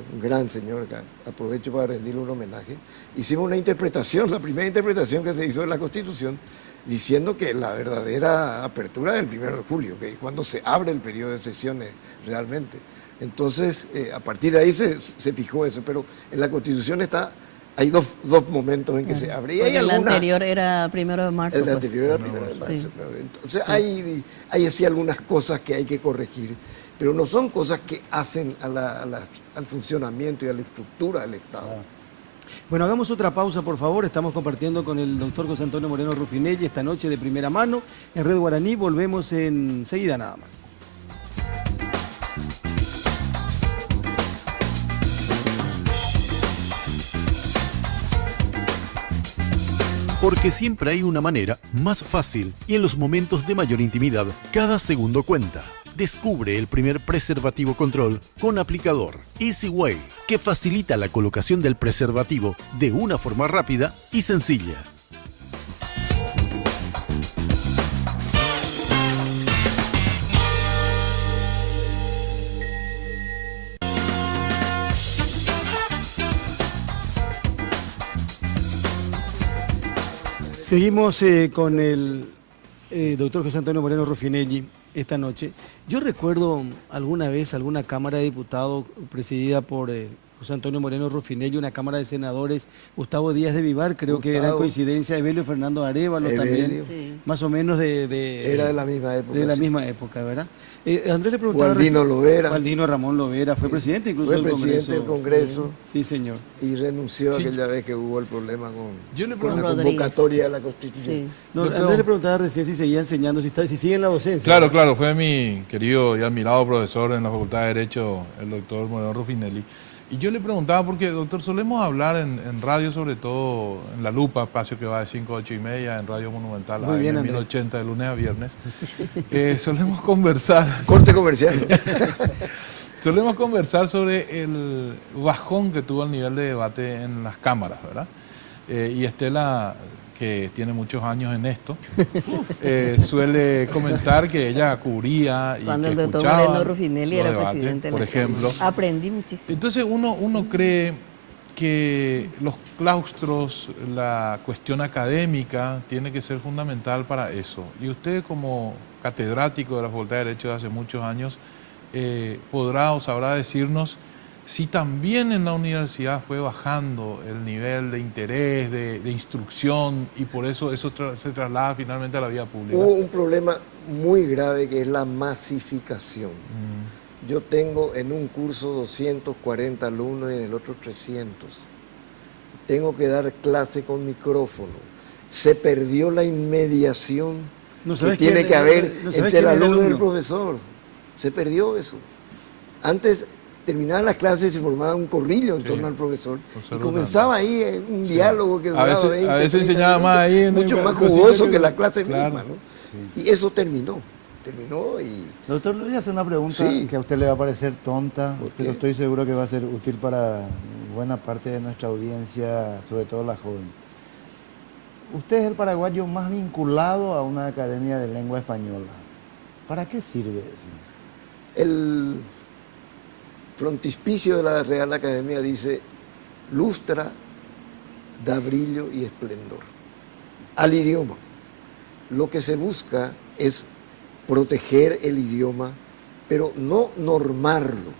que aprovecho para rendirle un homenaje. Hicimos una interpretación, la primera interpretación que se hizo de la Constitución, diciendo que la verdadera apertura es el 1 de julio, que es cuando se abre el periodo de sesiones realmente. Entonces, a partir de ahí se fijó eso, pero en la Constitución hay dos momentos en que se abre. Y hay El alguna, anterior era 1 de marzo. el pues. anterior era 1 de marzo. Sí. Claro. Entonces, hay así algunas cosas que hay que corregir, pero no son cosas que hacen al funcionamiento y a la estructura del Estado. Bueno, hagamos otra pausa, por favor. Estamos compartiendo con el doctor José Antonio Moreno Rufinelli esta noche de primera mano en Red Guaraní. Volvemos enseguida nada más. Porque siempre hay una manera más fácil y en los momentos de mayor intimidad, cada segundo cuenta. Descubre el primer preservativo control con aplicador Easy Way, que facilita la colocación del preservativo de una forma rápida y sencilla. Seguimos con el doctor José Antonio Moreno Ruffinelli esta noche. Yo recuerdo alguna vez alguna Cámara de Diputados presidida por José Antonio Moreno Ruffinelli, una Cámara de Senadores, Gustavo Díaz de Vivar, creo que era coincidencia, Evelio Fernando Arévalo también, Sí. más o menos Era de la misma época. de la sí. misma época, ¿verdad? Andrés le preguntaba... Gualdino Lovera. Gualdino Ramón Lovera, fue presidente incluso Fue del Congreso. presidente del Congreso Sí, señor. y renunció Sí. aquella vez que hubo el problema Yo le con la pregunto- convocatoria de la Constitución. Sí. No, Yo creo- Andrés le preguntaba recién si seguía enseñando, si sigue en la docencia. Claro, claro, fue mi querido y admirado profesor en la Facultad de Derecho, el doctor Moreno Ruffinelli. Y yo le preguntaba, porque doctor, solemos hablar en radio, sobre todo en La Lupa, espacio que va de 5 a 8 y media, en Radio Monumental, Muy bien, en Andrés. 1080 de lunes a viernes. Solemos conversar. Corte comercial. Solemos conversar sobre el bajón que tuvo el nivel de debate en las cámaras, ¿verdad? Y Estela, que tiene muchos años en esto, suele comentar que ella cubría y Cuando que el doctor escuchaba Moreno Ruffinelli los era debates, presidente de por la Cámara. ejemplo. Aprendí muchísimo. Entonces uno cree que los claustros, la cuestión académica tiene que ser fundamental para eso. Y usted, como catedrático de la Facultad de Derecho de hace muchos años, podrá o sabrá decirnos si también en la universidad fue bajando el nivel de interés, de instrucción, y por eso se traslada finalmente a la vida pública. Hubo un problema muy grave que es la masificación. Yo tengo en un curso 240 alumnos y en el otro 300. Tengo que dar clase con micrófono. Se perdió la inmediación No que sabes tiene quién- que haber no sabes entre el quién es el alumno y el alumno. profesor. Se perdió eso. Antes terminaban las clases y se formaba un corrillo en Sí, torno al profesor. por Y ser comenzaba ahí un diálogo que duraba 20, A veces 30 enseñaba más ahí en mucho una más cosita jugoso que la clase claro. misma, ¿no? Y eso terminó y Doctor, le voy a hacer una pregunta Sí. que a usted le va a parecer tonta, ¿Por qué? pero estoy seguro que va a ser útil para buena parte de nuestra audiencia, sobre todo la joven. Usted es el paraguayo más vinculado a una academia de lengua española. ¿Para qué sirve eso? el frontispicio de la Real Academia dice: lustra, da brillo y esplendor al idioma. Lo que se busca es proteger el idioma, pero no normarlo,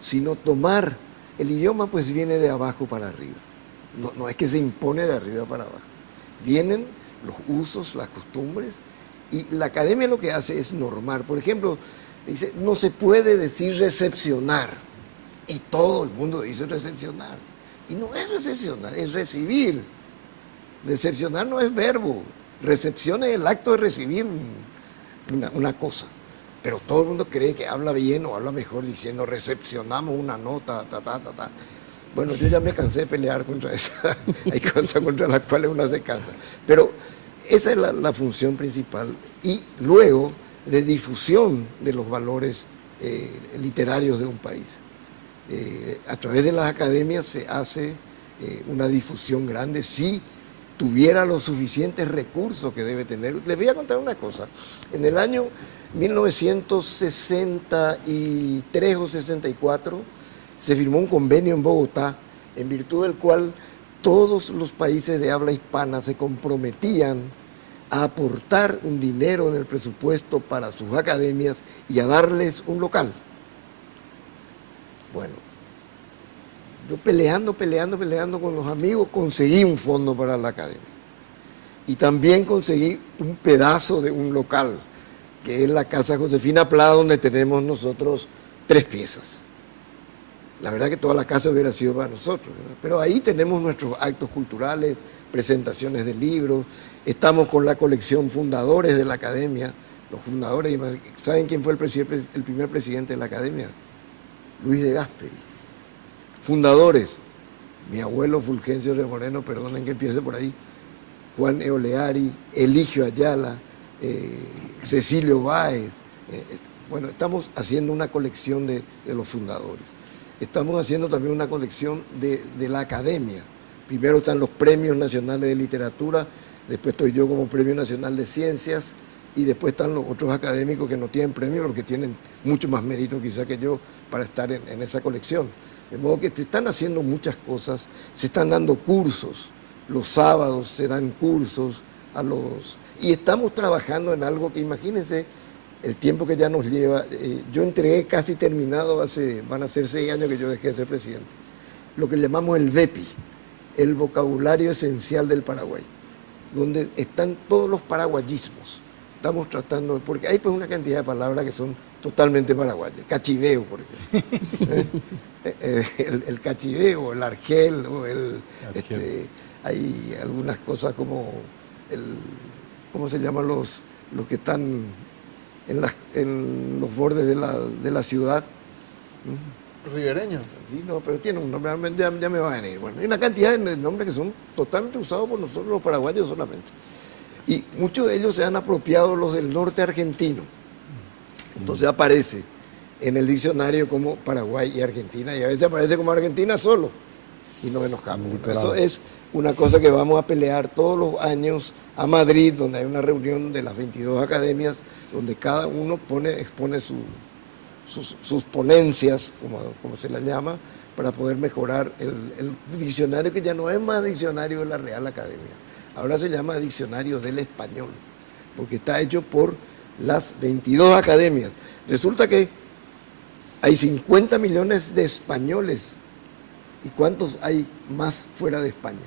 sino tomar. El idioma pues viene de abajo para arriba, no es que se impone de arriba para abajo. Vienen los usos, las costumbres, y la academia lo que hace es normar. Por ejemplo, dice, no se puede decir recepcionar, y todo el mundo dice recepcionar. Y no es recepcionar, es recibir. Recepcionar no es verbo, recepción es el acto de recibir una cosa. Pero todo el mundo cree que habla bien o habla mejor diciendo recepcionamos una nota, ta. Bueno, yo ya me cansé de pelear contra esa. Hay cosas contra las cuales uno se cansa. Pero esa es la función principal. Y luego de difusión de los valores literarios de un país. A través de las academias se hace una difusión grande si tuviera los suficientes recursos que debe tener. Les voy a contar una cosa. En el año 1963 o 64 se firmó un convenio en Bogotá en virtud del cual todos los países de habla hispana se comprometían a aportar un dinero en el presupuesto para sus academias y a darles un local. Bueno, yo peleando con los amigos conseguí un fondo para la academia y también conseguí un pedazo de un local, que es la Casa Josefina Plá, donde tenemos nosotros 3 piezas. La verdad que toda la casa hubiera sido para nosotros, ¿verdad? Pero ahí tenemos nuestros actos culturales, presentaciones de libros, estamos con la colección Fundadores de la Academia. Los fundadores, ¿saben quién fue el primer presidente de la Academia? Luis de Gasperi. Fundadores, mi abuelo Fulgencio de Moreno, perdonen que empiece por ahí, Juan Eoleari, Eligio Ayala, Cecilio Báez. Bueno, estamos haciendo una colección de los fundadores. Estamos haciendo también una colección de la academia. Primero están los premios nacionales de literatura, después estoy yo como Premio Nacional de Ciencias, y después están los otros académicos que no tienen premio, pero que tienen mucho más mérito quizá que yo para estar en esa colección. De modo que se están haciendo muchas cosas, se están dando cursos los sábados se dan cursos y estamos trabajando en algo que, imagínense, el tiempo que ya nos lleva. Yo entregué casi terminado, van a ser 6 años que yo dejé de ser presidente, lo que llamamos el VEPI, el vocabulario esencial del Paraguay, donde están todos los paraguayismos. Estamos tratando, porque hay pues una cantidad de palabras que son totalmente paraguayas. Cachiveo, por ejemplo. El cachiveo, el argel, o hay algunas cosas como ¿cómo se llaman los que están en los bordes de la ciudad? Ribereño. Sí, no, pero tiene un nombre, ya me va a venir. Bueno, hay una cantidad de nombres que son totalmente usados por nosotros los paraguayos solamente. Y muchos de ellos se han apropiado los del norte argentino. Entonces aparece en el diccionario como Paraguay y Argentina, y a veces aparece como Argentina solo, y nos enojamos. Eso es una cosa que vamos a pelear todos los años a Madrid, donde hay una reunión de las 22 academias, donde cada uno expone sus ponencias, como se la llama, para poder mejorar el diccionario, que ya no es más diccionario de la Real Academia, ahora se llama Diccionario del Español, porque está hecho por las 22 academias. Resulta que hay 50 millones de españoles, ¿y cuántos hay más fuera de España?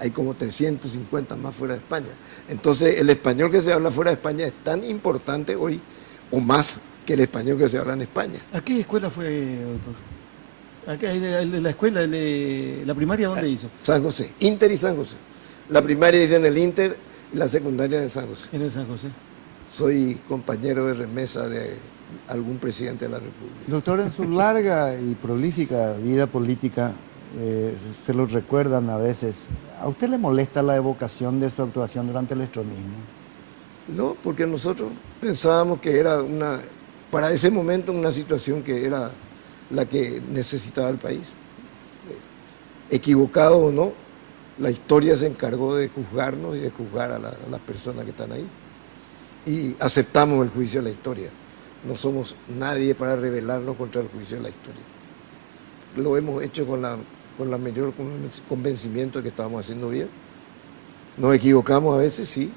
Hay como 350 más fuera de España. Entonces, el español que se habla fuera de España es tan importante hoy, o más, que el español que se habla en España. ¿A qué escuela fue, doctor? ¿La escuela, la primaria, dónde hizo? San José, Inter y San José. La primaria dice en el Inter y la secundaria en el San José. En el San José. Soy compañero de remesa de algún presidente de la República. Doctor, en su larga y prolífica vida política, se lo recuerdan a veces, ¿a usted le molesta la evocación de su actuación durante el estronismo? No, porque nosotros pensábamos que era para ese momento una situación que era la que necesitaba el país. Equivocado o no, la historia se encargó de juzgarnos y de juzgar a las personas que están ahí. Y aceptamos el juicio de la historia. No somos nadie para rebelarnos contra el juicio de la historia. Lo hemos hecho con la mayor convencimiento de que estábamos haciendo bien. Nos equivocamos a veces, sí.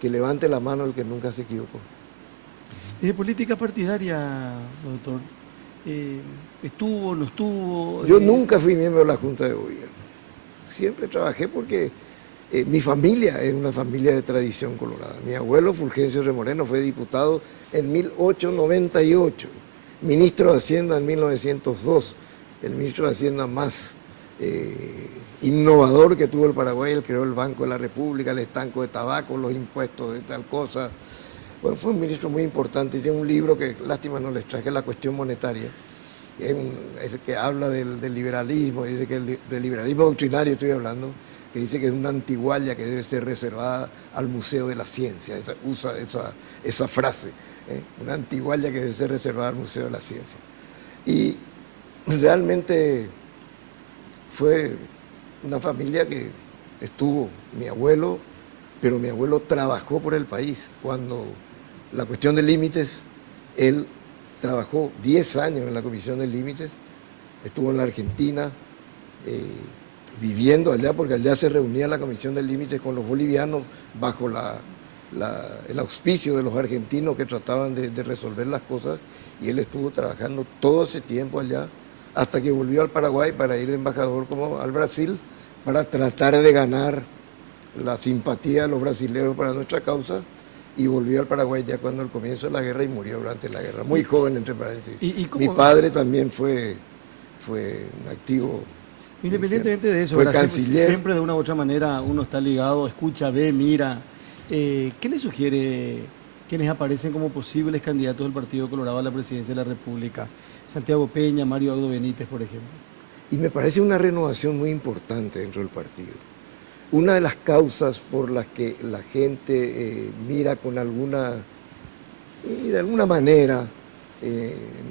Que levante la mano el que nunca se equivocó. ¿Y de política partidaria, doctor? ¿Estuvo, no estuvo? Yo nunca fui miembro de la Junta de Gobierno. Siempre trabajé porque mi familia es una familia de tradición colorada. Mi abuelo Fulgencio Remoreno fue diputado en 1898, ministro de Hacienda en 1902, el ministro de Hacienda más innovador que tuvo el Paraguay. Él creó el Banco de la República, el estanco de tabaco, los impuestos de tal cosa. Bueno, fue un ministro muy importante y tiene un libro que, lástima no les traje, La Cuestión Monetaria. Es el que habla del liberalismo, dice que del liberalismo doctrinario estoy hablando, que dice que es una antigualla que debe ser reservada al Museo de la Ciencia. Usa esa frase, una antigualla que debe ser reservada al Museo de la Ciencia. Y realmente fue una familia que estuvo, mi abuelo, pero mi abuelo trabajó por el país. Cuando la cuestión de límites, él trabajó 10 años en la Comisión de Límites, estuvo en la Argentina, viviendo allá, porque allá se reunía la Comisión de Límites con los bolivianos bajo el auspicio de los argentinos que trataban de resolver las cosas, y él estuvo trabajando todo ese tiempo allá, hasta que volvió al Paraguay para ir de embajador como al Brasil, para tratar de ganar la simpatía de los brasileños para nuestra causa, y volvió al Paraguay ya cuando el comienzo de la guerra y murió durante la guerra, muy joven, entre paréntesis. Mi padre también fue un activo. Independientemente de eso, fue canciller. Siempre de una u otra manera uno está ligado, escucha, ve, mira. ¿Qué le sugiere quienes aparecen como posibles candidatos del Partido Colorado a la presidencia de la República? Santiago Peña, Mario Audo Benítez, por ejemplo. Y me parece una renovación muy importante dentro del partido. Una de las causas por las que la gente mira con de alguna manera,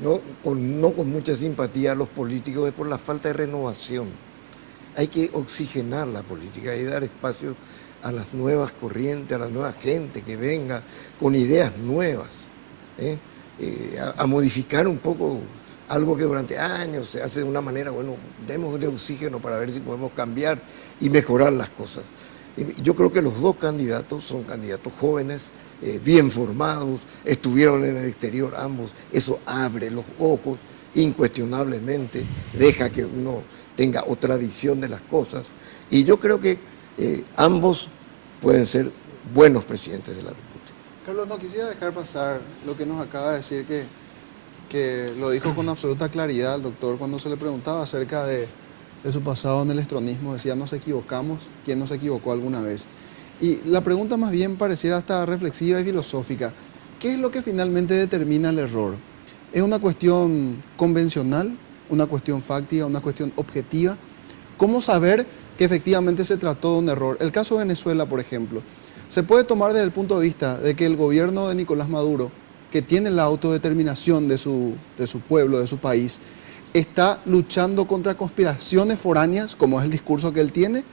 no con mucha simpatía a los políticos, es por la falta de renovación. Hay que oxigenar la política y dar espacio a las nuevas corrientes, a la nueva gente que venga con ideas nuevas, a modificar un poco algo que durante años se hace de una manera, bueno, démosle oxígeno para ver si podemos cambiar y mejorar las cosas. Y yo creo que los dos candidatos son candidatos jóvenes, bien formados, estuvieron en el exterior ambos, eso abre los ojos incuestionablemente, deja que uno tenga otra visión de las cosas, y yo creo que ambos pueden ser buenos presidentes de la República. Carlos, no quisiera dejar pasar lo que nos acaba de decir, que lo dijo con absoluta claridad el doctor cuando se le preguntaba acerca de su pasado en el estronismo. Decía, nos equivocamos, ¿quién nos equivocó alguna vez? Y la pregunta más bien pareciera hasta reflexiva y filosófica. ¿Qué es lo que finalmente determina el error? ¿Es una cuestión convencional, una cuestión fáctica, una cuestión objetiva? ¿Cómo saber que efectivamente se trató de un error? El caso de Venezuela, por ejemplo, se puede tomar desde el punto de vista de que el gobierno de Nicolás Maduro, que tiene la autodeterminación de su pueblo, de su país, está luchando contra conspiraciones foráneas, como es el discurso que él tiene,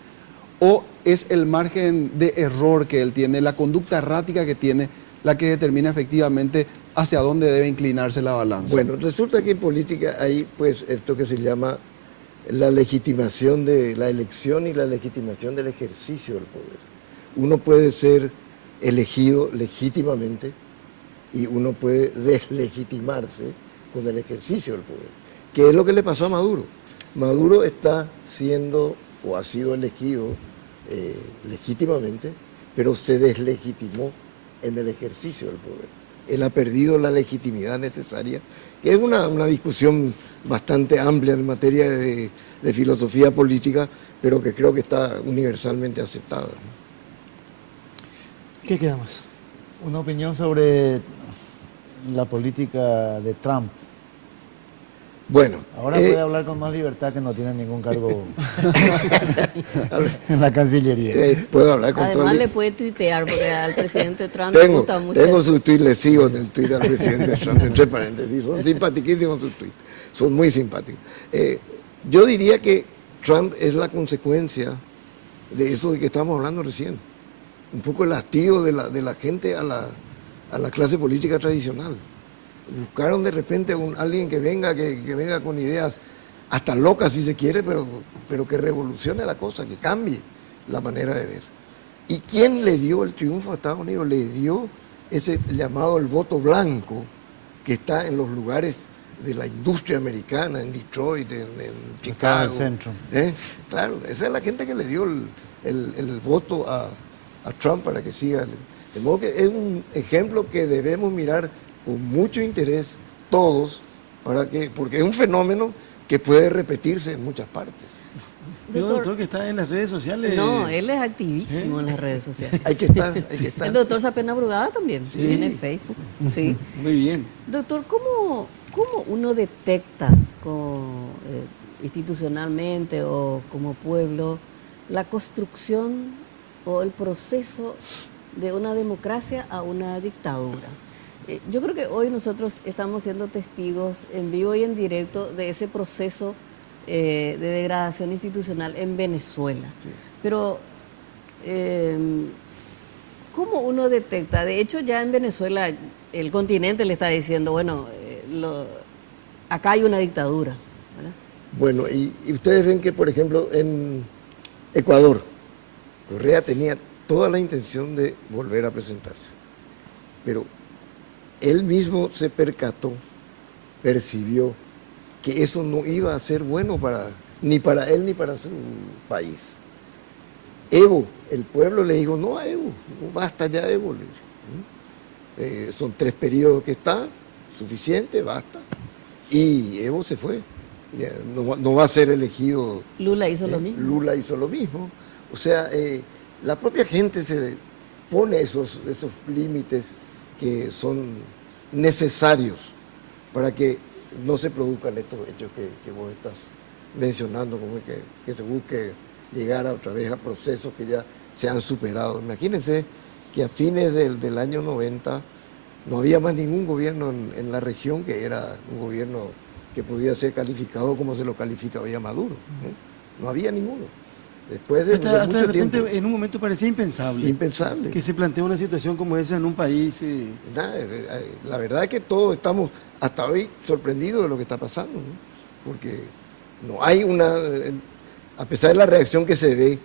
o es el margen de error que él tiene, la conducta errática que tiene, la que determina efectivamente hacia dónde debe inclinarse la balanza. Bueno, resulta que en política hay pues esto que se llama la legitimación de la elección y la legitimación del ejercicio del poder. Uno puede ser elegido legítimamente y uno puede deslegitimarse con el ejercicio del poder, que es lo que le pasó a Maduro. Maduro está siendo o ha sido elegido legítimamente, pero se deslegitimó en el ejercicio del poder. Él ha perdido la legitimidad necesaria, que es una discusión bastante amplia en materia de filosofía política, pero que creo que está universalmente aceptada. ¿Qué queda más? Una opinión sobre la política de Trump. Bueno. Ahora puede hablar con más libertad, que no tiene ningún cargo en la Cancillería. Puedo hablar con Además todo le puede tuitear, porque al presidente Trump le gusta mucho. Tengo sus tweets, le sigo en el tweet al presidente Trump, entre paréntesis. Son simpaticísimos sus tweets, son muy simpáticos. Yo diría que Trump es la consecuencia de eso de que estamos hablando recién. Un poco el hastío de la gente a la clase política tradicional. Buscaron de repente a alguien que venga con ideas hasta locas si se quiere, pero que revolucione la cosa, que cambie la manera de ver. ¿Y quién le dio el triunfo a Estados Unidos? Le dio ese llamado el voto blanco que está en los lugares de la industria americana, en Detroit, en Chicago. En el centro. Claro, esa es la gente que le dio el voto a Trump para que siga. De modo que es un ejemplo que debemos mirar con mucho interés todos, porque es un fenómeno que puede repetirse en muchas partes. Doctor, que está en las redes sociales. No, él es activísimo en las redes sociales. Hay que estar, hay que estar. El doctor Sapena Brugada también, tiene Facebook. Sí. Muy bien. Doctor, ¿cómo uno detecta institucionalmente o como pueblo la construcción o el proceso de una democracia a una dictadura? Yo creo que hoy nosotros estamos siendo testigos en vivo y en directo de ese proceso de degradación institucional en Venezuela. Sí. Pero, ¿cómo uno detecta? De hecho, ya en Venezuela el continente le está diciendo, bueno, acá hay una dictadura, ¿verdad? Bueno, y ustedes ven que, por ejemplo, en Ecuador, Correa tenía toda la intención de volver a presentarse, pero él mismo se percató, percibió que eso no iba a ser bueno ni para él ni para su país. Evo, el pueblo le dijo, no a Evo, no basta ya Evo. Son 3 periodos que está, suficiente, basta. Y Evo se fue, no va a ser elegido. Lula hizo lo mismo. Lula hizo lo mismo. O sea, la propia gente se pone esos límites que son necesarios para que no se produzcan estos hechos que vos estás mencionando, como que se busque llegar otra vez a procesos que ya se han superado. Imagínense que a fines del año 90 no había más ningún gobierno en la región que era un gobierno que podía ser calificado como se lo califica hoy a Maduro. No había ninguno. Después de, Hasta mucho de repente, tiempo. en un momento parecía impensable. Impensable. Que se plantee una situación como esa en un país. Nada, la verdad es que todos estamos hasta hoy sorprendidos de lo que está pasando, ¿no? Porque no hay a pesar de la reacción que se ve,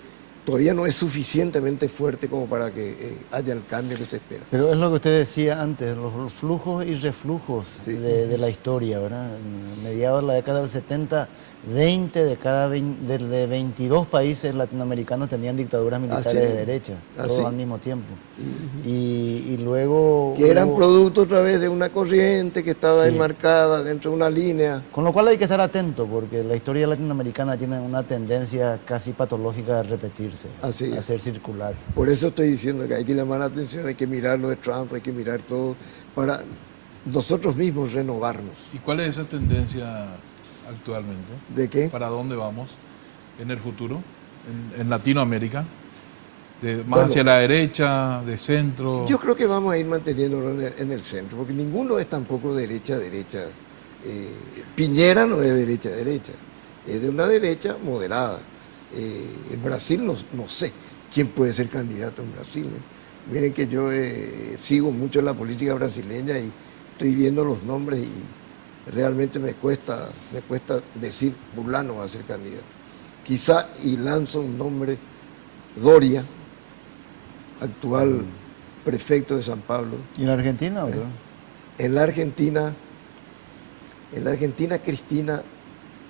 todavía no es suficientemente fuerte como para que haya el cambio que se espera. Pero es lo que usted decía antes, los flujos y reflujos Sí. de la historia, ¿verdad? En mediados de la década del 70, 20 de 22 países latinoamericanos tenían dictaduras militares Así de es. derecha, Así. todos al mismo tiempo. Y luego... Que eran hubo- producto otra vez de una corriente que estaba Sí. enmarcada dentro de una línea. Con lo cual hay que estar atento, porque la historia latinoamericana tiene una tendencia casi patológica a repetirse, Así a es. ser circular. Por eso estoy diciendo que hay que llamar la atención, hay que mirar lo de Trump, hay que mirar todo para nosotros mismos renovarnos. ¿Y cuál es esa tendencia actualmente? ¿De qué? ¿Para dónde vamos en el futuro? En Latinoamérica. Más Bueno, hacia la derecha, de centro. Yo creo que vamos a ir manteniéndolo en el centro, porque ninguno es tampoco derecha. Piñera no es derecha, es de una derecha moderada. En Brasil no sé quién puede ser candidato en Brasil, ¿eh? Miren que yo sigo mucho la política brasileña y estoy viendo los nombres y realmente me cuesta decir fulano va a ser candidato. Quizá y lanzo un nombre, Doria, actual prefecto de San Pablo. ¿Y en la Argentina? ¿Verdad? En la Argentina Cristina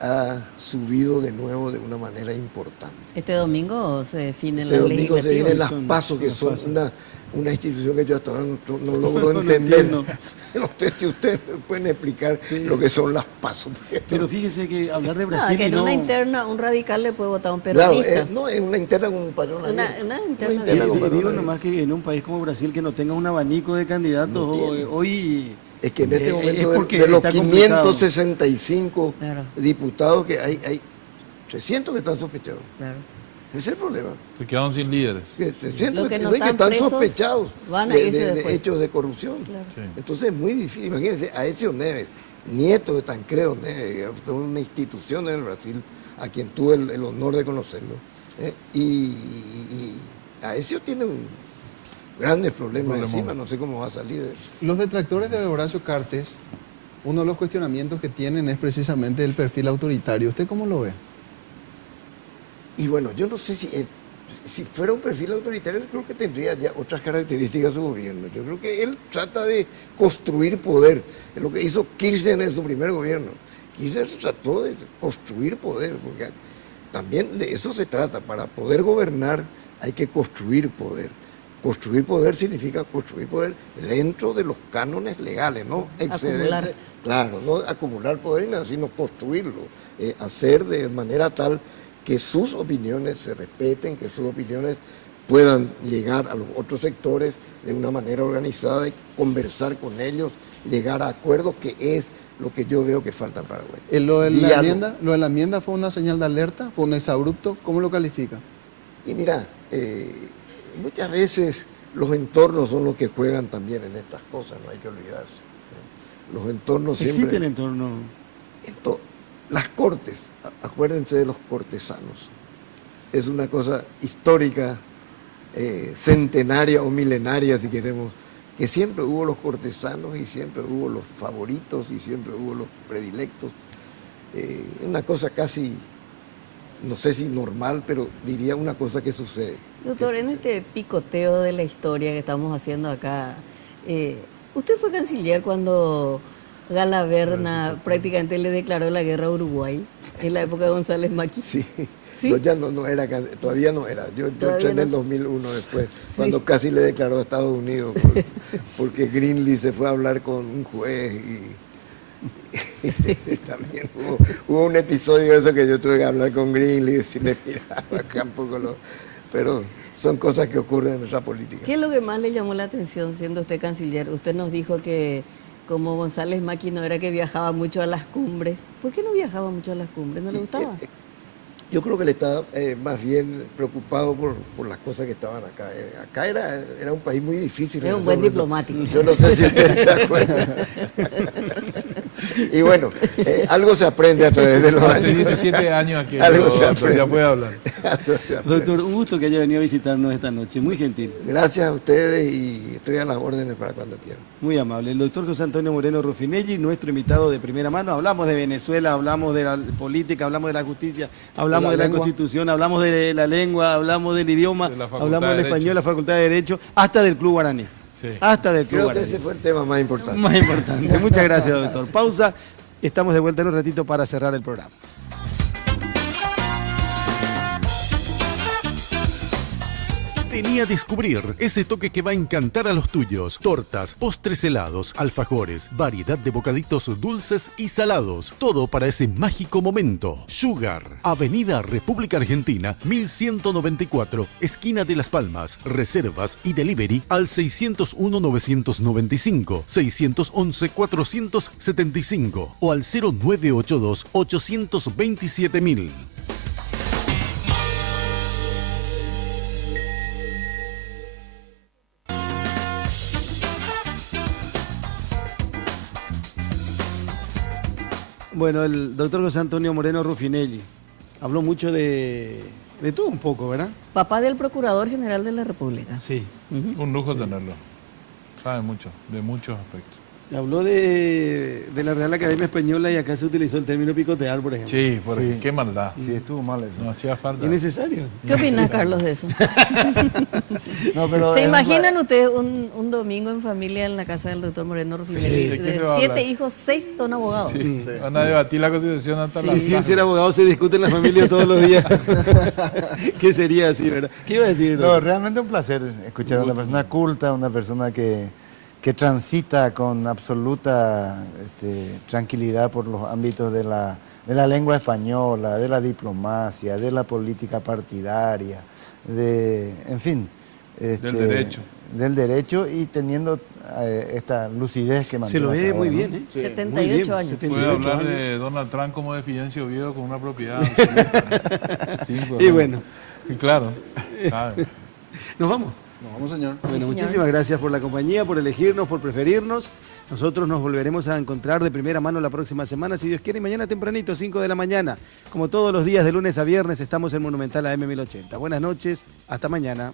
ha subido de nuevo de una manera importante. Este domingo se definen Este las domingo se vienen las Son PASO, que las son PASO. una institución que yo hasta ahora no logro No entender. entiendo. No sé si ustedes me pueden explicar lo que son las PASO. Pero fíjese que hablar de No, Brasil que y en no... una interna un radical le puede votar a un Claro, peronista. no, es una interna con un padrón Una abierto. interna Una interna con padrón Digo abierto. nomás que en un país como Brasil que no tenga un abanico de candidatos No tiene. hoy... Es que en este es momento porque de los está complicado. 565 Claro. diputados que hay 300 que están sospechados. Claro. Ese es el problema. Se quedaron sin líderes. Que 300 Los que no que están están presos sospechados van a de, irse de después. hechos de corrupción. Claro. Sí. Entonces es muy difícil. Imagínense a Ezio Neves, nieto de Tancredo Neves, una institución en el Brasil, a quien tuve el honor de conocerlo. Y a Ezio tiene grandes problemas encima, no sé cómo va a salir de eso. Los detractores de Horacio Cartes, uno de los cuestionamientos que tienen es precisamente el perfil autoritario. ¿Usted cómo lo ve? Y bueno, yo no sé si fuera un perfil autoritario, creo que tendría ya otras características su gobierno. Yo creo que él trata de construir poder. Es lo que hizo Kirchner en su primer gobierno. Kirchner trató de construir poder, porque también de eso se trata. Para poder gobernar hay que construir poder. Construir poder significa construir poder dentro de los cánones legales, no excederse. Acumular. Claro, no acumular poder, sino construirlo. Hacer de manera tal que sus opiniones se respeten, que sus opiniones puedan llegar a los otros sectores de una manera organizada y conversar con ellos, llegar a acuerdos, que es lo que yo veo que falta en Paraguay. Lo de Diálogo. la enmienda fue una señal de alerta, fue un exabrupto. ¿Cómo lo califica? Y mira, muchas veces los entornos son los que juegan también en estas cosas, no hay que olvidarse. Los entornos siempre... Existe el entorno... Las cortes, acuérdense de los cortesanos, es una cosa histórica, centenaria o milenaria si queremos, que siempre hubo los cortesanos y siempre hubo los favoritos y siempre hubo los predilectos. Una cosa casi, no sé si normal, pero diría una cosa que sucede. Doctor, en este picoteo de la historia que estamos haciendo acá, usted fue canciller cuando Galaverna prácticamente le declaró la guerra a Uruguay, en la época de González Maqui. Sí, ¿Sí? yo ya no era, todavía no era. Yo Todavía entré en el no. 2001 después, cuando casi le declaró a Estados Unidos, porque Greenlee se fue a hablar con un juez y también hubo un episodio de eso que yo tuve que hablar con Greenlee y decirle, mira, acá un poco pero son cosas que ocurren en nuestra política. ¿Qué es lo que más le llamó la atención siendo usted canciller? Usted nos dijo que como González Maqui no era que viajaba mucho a las cumbres. ¿Por qué no viajaba mucho a las cumbres? ¿No le gustaba? Yo creo que él está más bien preocupado por las cosas que estaban acá. Acá era un país muy difícil. Es un buen diplomático. Yo no sé si usted se acuerda. Y bueno, algo se aprende a través de los Hace años. 17 años aquí. Algo se pero aprende. ya puede hablar. Doctor, un gusto que haya venido a visitarnos esta noche, muy gentil. Gracias a ustedes y estoy a las órdenes para cuando quieran. Muy amable. El doctor José Antonio Moreno Ruffinelli, nuestro invitado de primera mano. Hablamos de Venezuela, hablamos de la política, hablamos de la justicia, hablamos de la Constitución, hablamos de la lengua, hablamos del idioma, De la Facultad hablamos de del Derecho. español, la Facultad de Derecho, hasta del Club Guaraní. Sí. Hasta del Club Creo que Guaraní. ese fue el tema más importante. Más importante. Muchas gracias, doctor. Pausa. Estamos de vuelta en un ratito para cerrar el programa. Vení a descubrir ese toque que va a encantar a los tuyos. Tortas, postres helados, alfajores, variedad de bocaditos dulces y salados. Todo para ese mágico momento. Sugar, Avenida República Argentina, 1194, esquina de Las Palmas. Reservas y delivery al 601-995, 611-475 o al 0982-827.000. Bueno, el doctor José Antonio Moreno Ruffinelli habló mucho de todo un poco, ¿verdad? Papá del Procurador General de la República. Sí. Un lujo tenerlo. Sabe mucho, de muchos aspectos. Habló de la Real Academia Española y acá se utilizó el término picotear, por ejemplo. Sí, porque Sí. qué maldad. Sí, estuvo mal eso. No hacía falta. ¿Innecesario? ¿Qué opinas, Carlos, de eso? No, pero ¿Se es imaginan ustedes un domingo en familia en la casa del doctor Moreno Ruffinelli? ¿De qué De se va a 7 hablar? hijos, 6 son abogados. Sí. Van a debatir la Constitución hasta la Sí, sin ser abogado se discute en la familia todos los días. ¿Qué sería así, verdad? ¿Qué iba a decir? No, doctor? realmente un placer escuchar a una persona culta, una persona que transita con absoluta tranquilidad por los ámbitos de la lengua española, de la diplomacia, de la política partidaria, en fin. Del derecho. Del derecho y teniendo esta lucidez que Se mantiene lo ve hasta muy ahora, bien, ¿no? ¿eh? Sí. 78 Muy bien, años. 78 Puede hablar años. de Donald Trump como de Fidencio Oviedo con una propiedad absoluta. Sin Y problema. bueno, Y claro, sabe. nos vamos. Nos vamos, señor. Bueno, señor. muchísimas gracias por la compañía, por elegirnos, por preferirnos. Nosotros nos volveremos a encontrar de primera mano la próxima semana, si Dios quiere, y mañana tempranito, 5 de la mañana. Como todos los días, de lunes a viernes, estamos en Monumental AM 1080. Buenas noches, hasta mañana.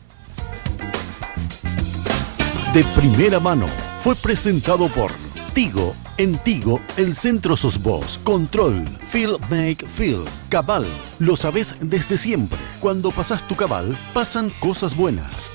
De primera mano fue presentado por Tigo. En Tigo, el centro sos vos. Control, Feel Make Feel. Cabal, lo sabés desde siempre. Cuando pasás tu cabal, pasan cosas buenas.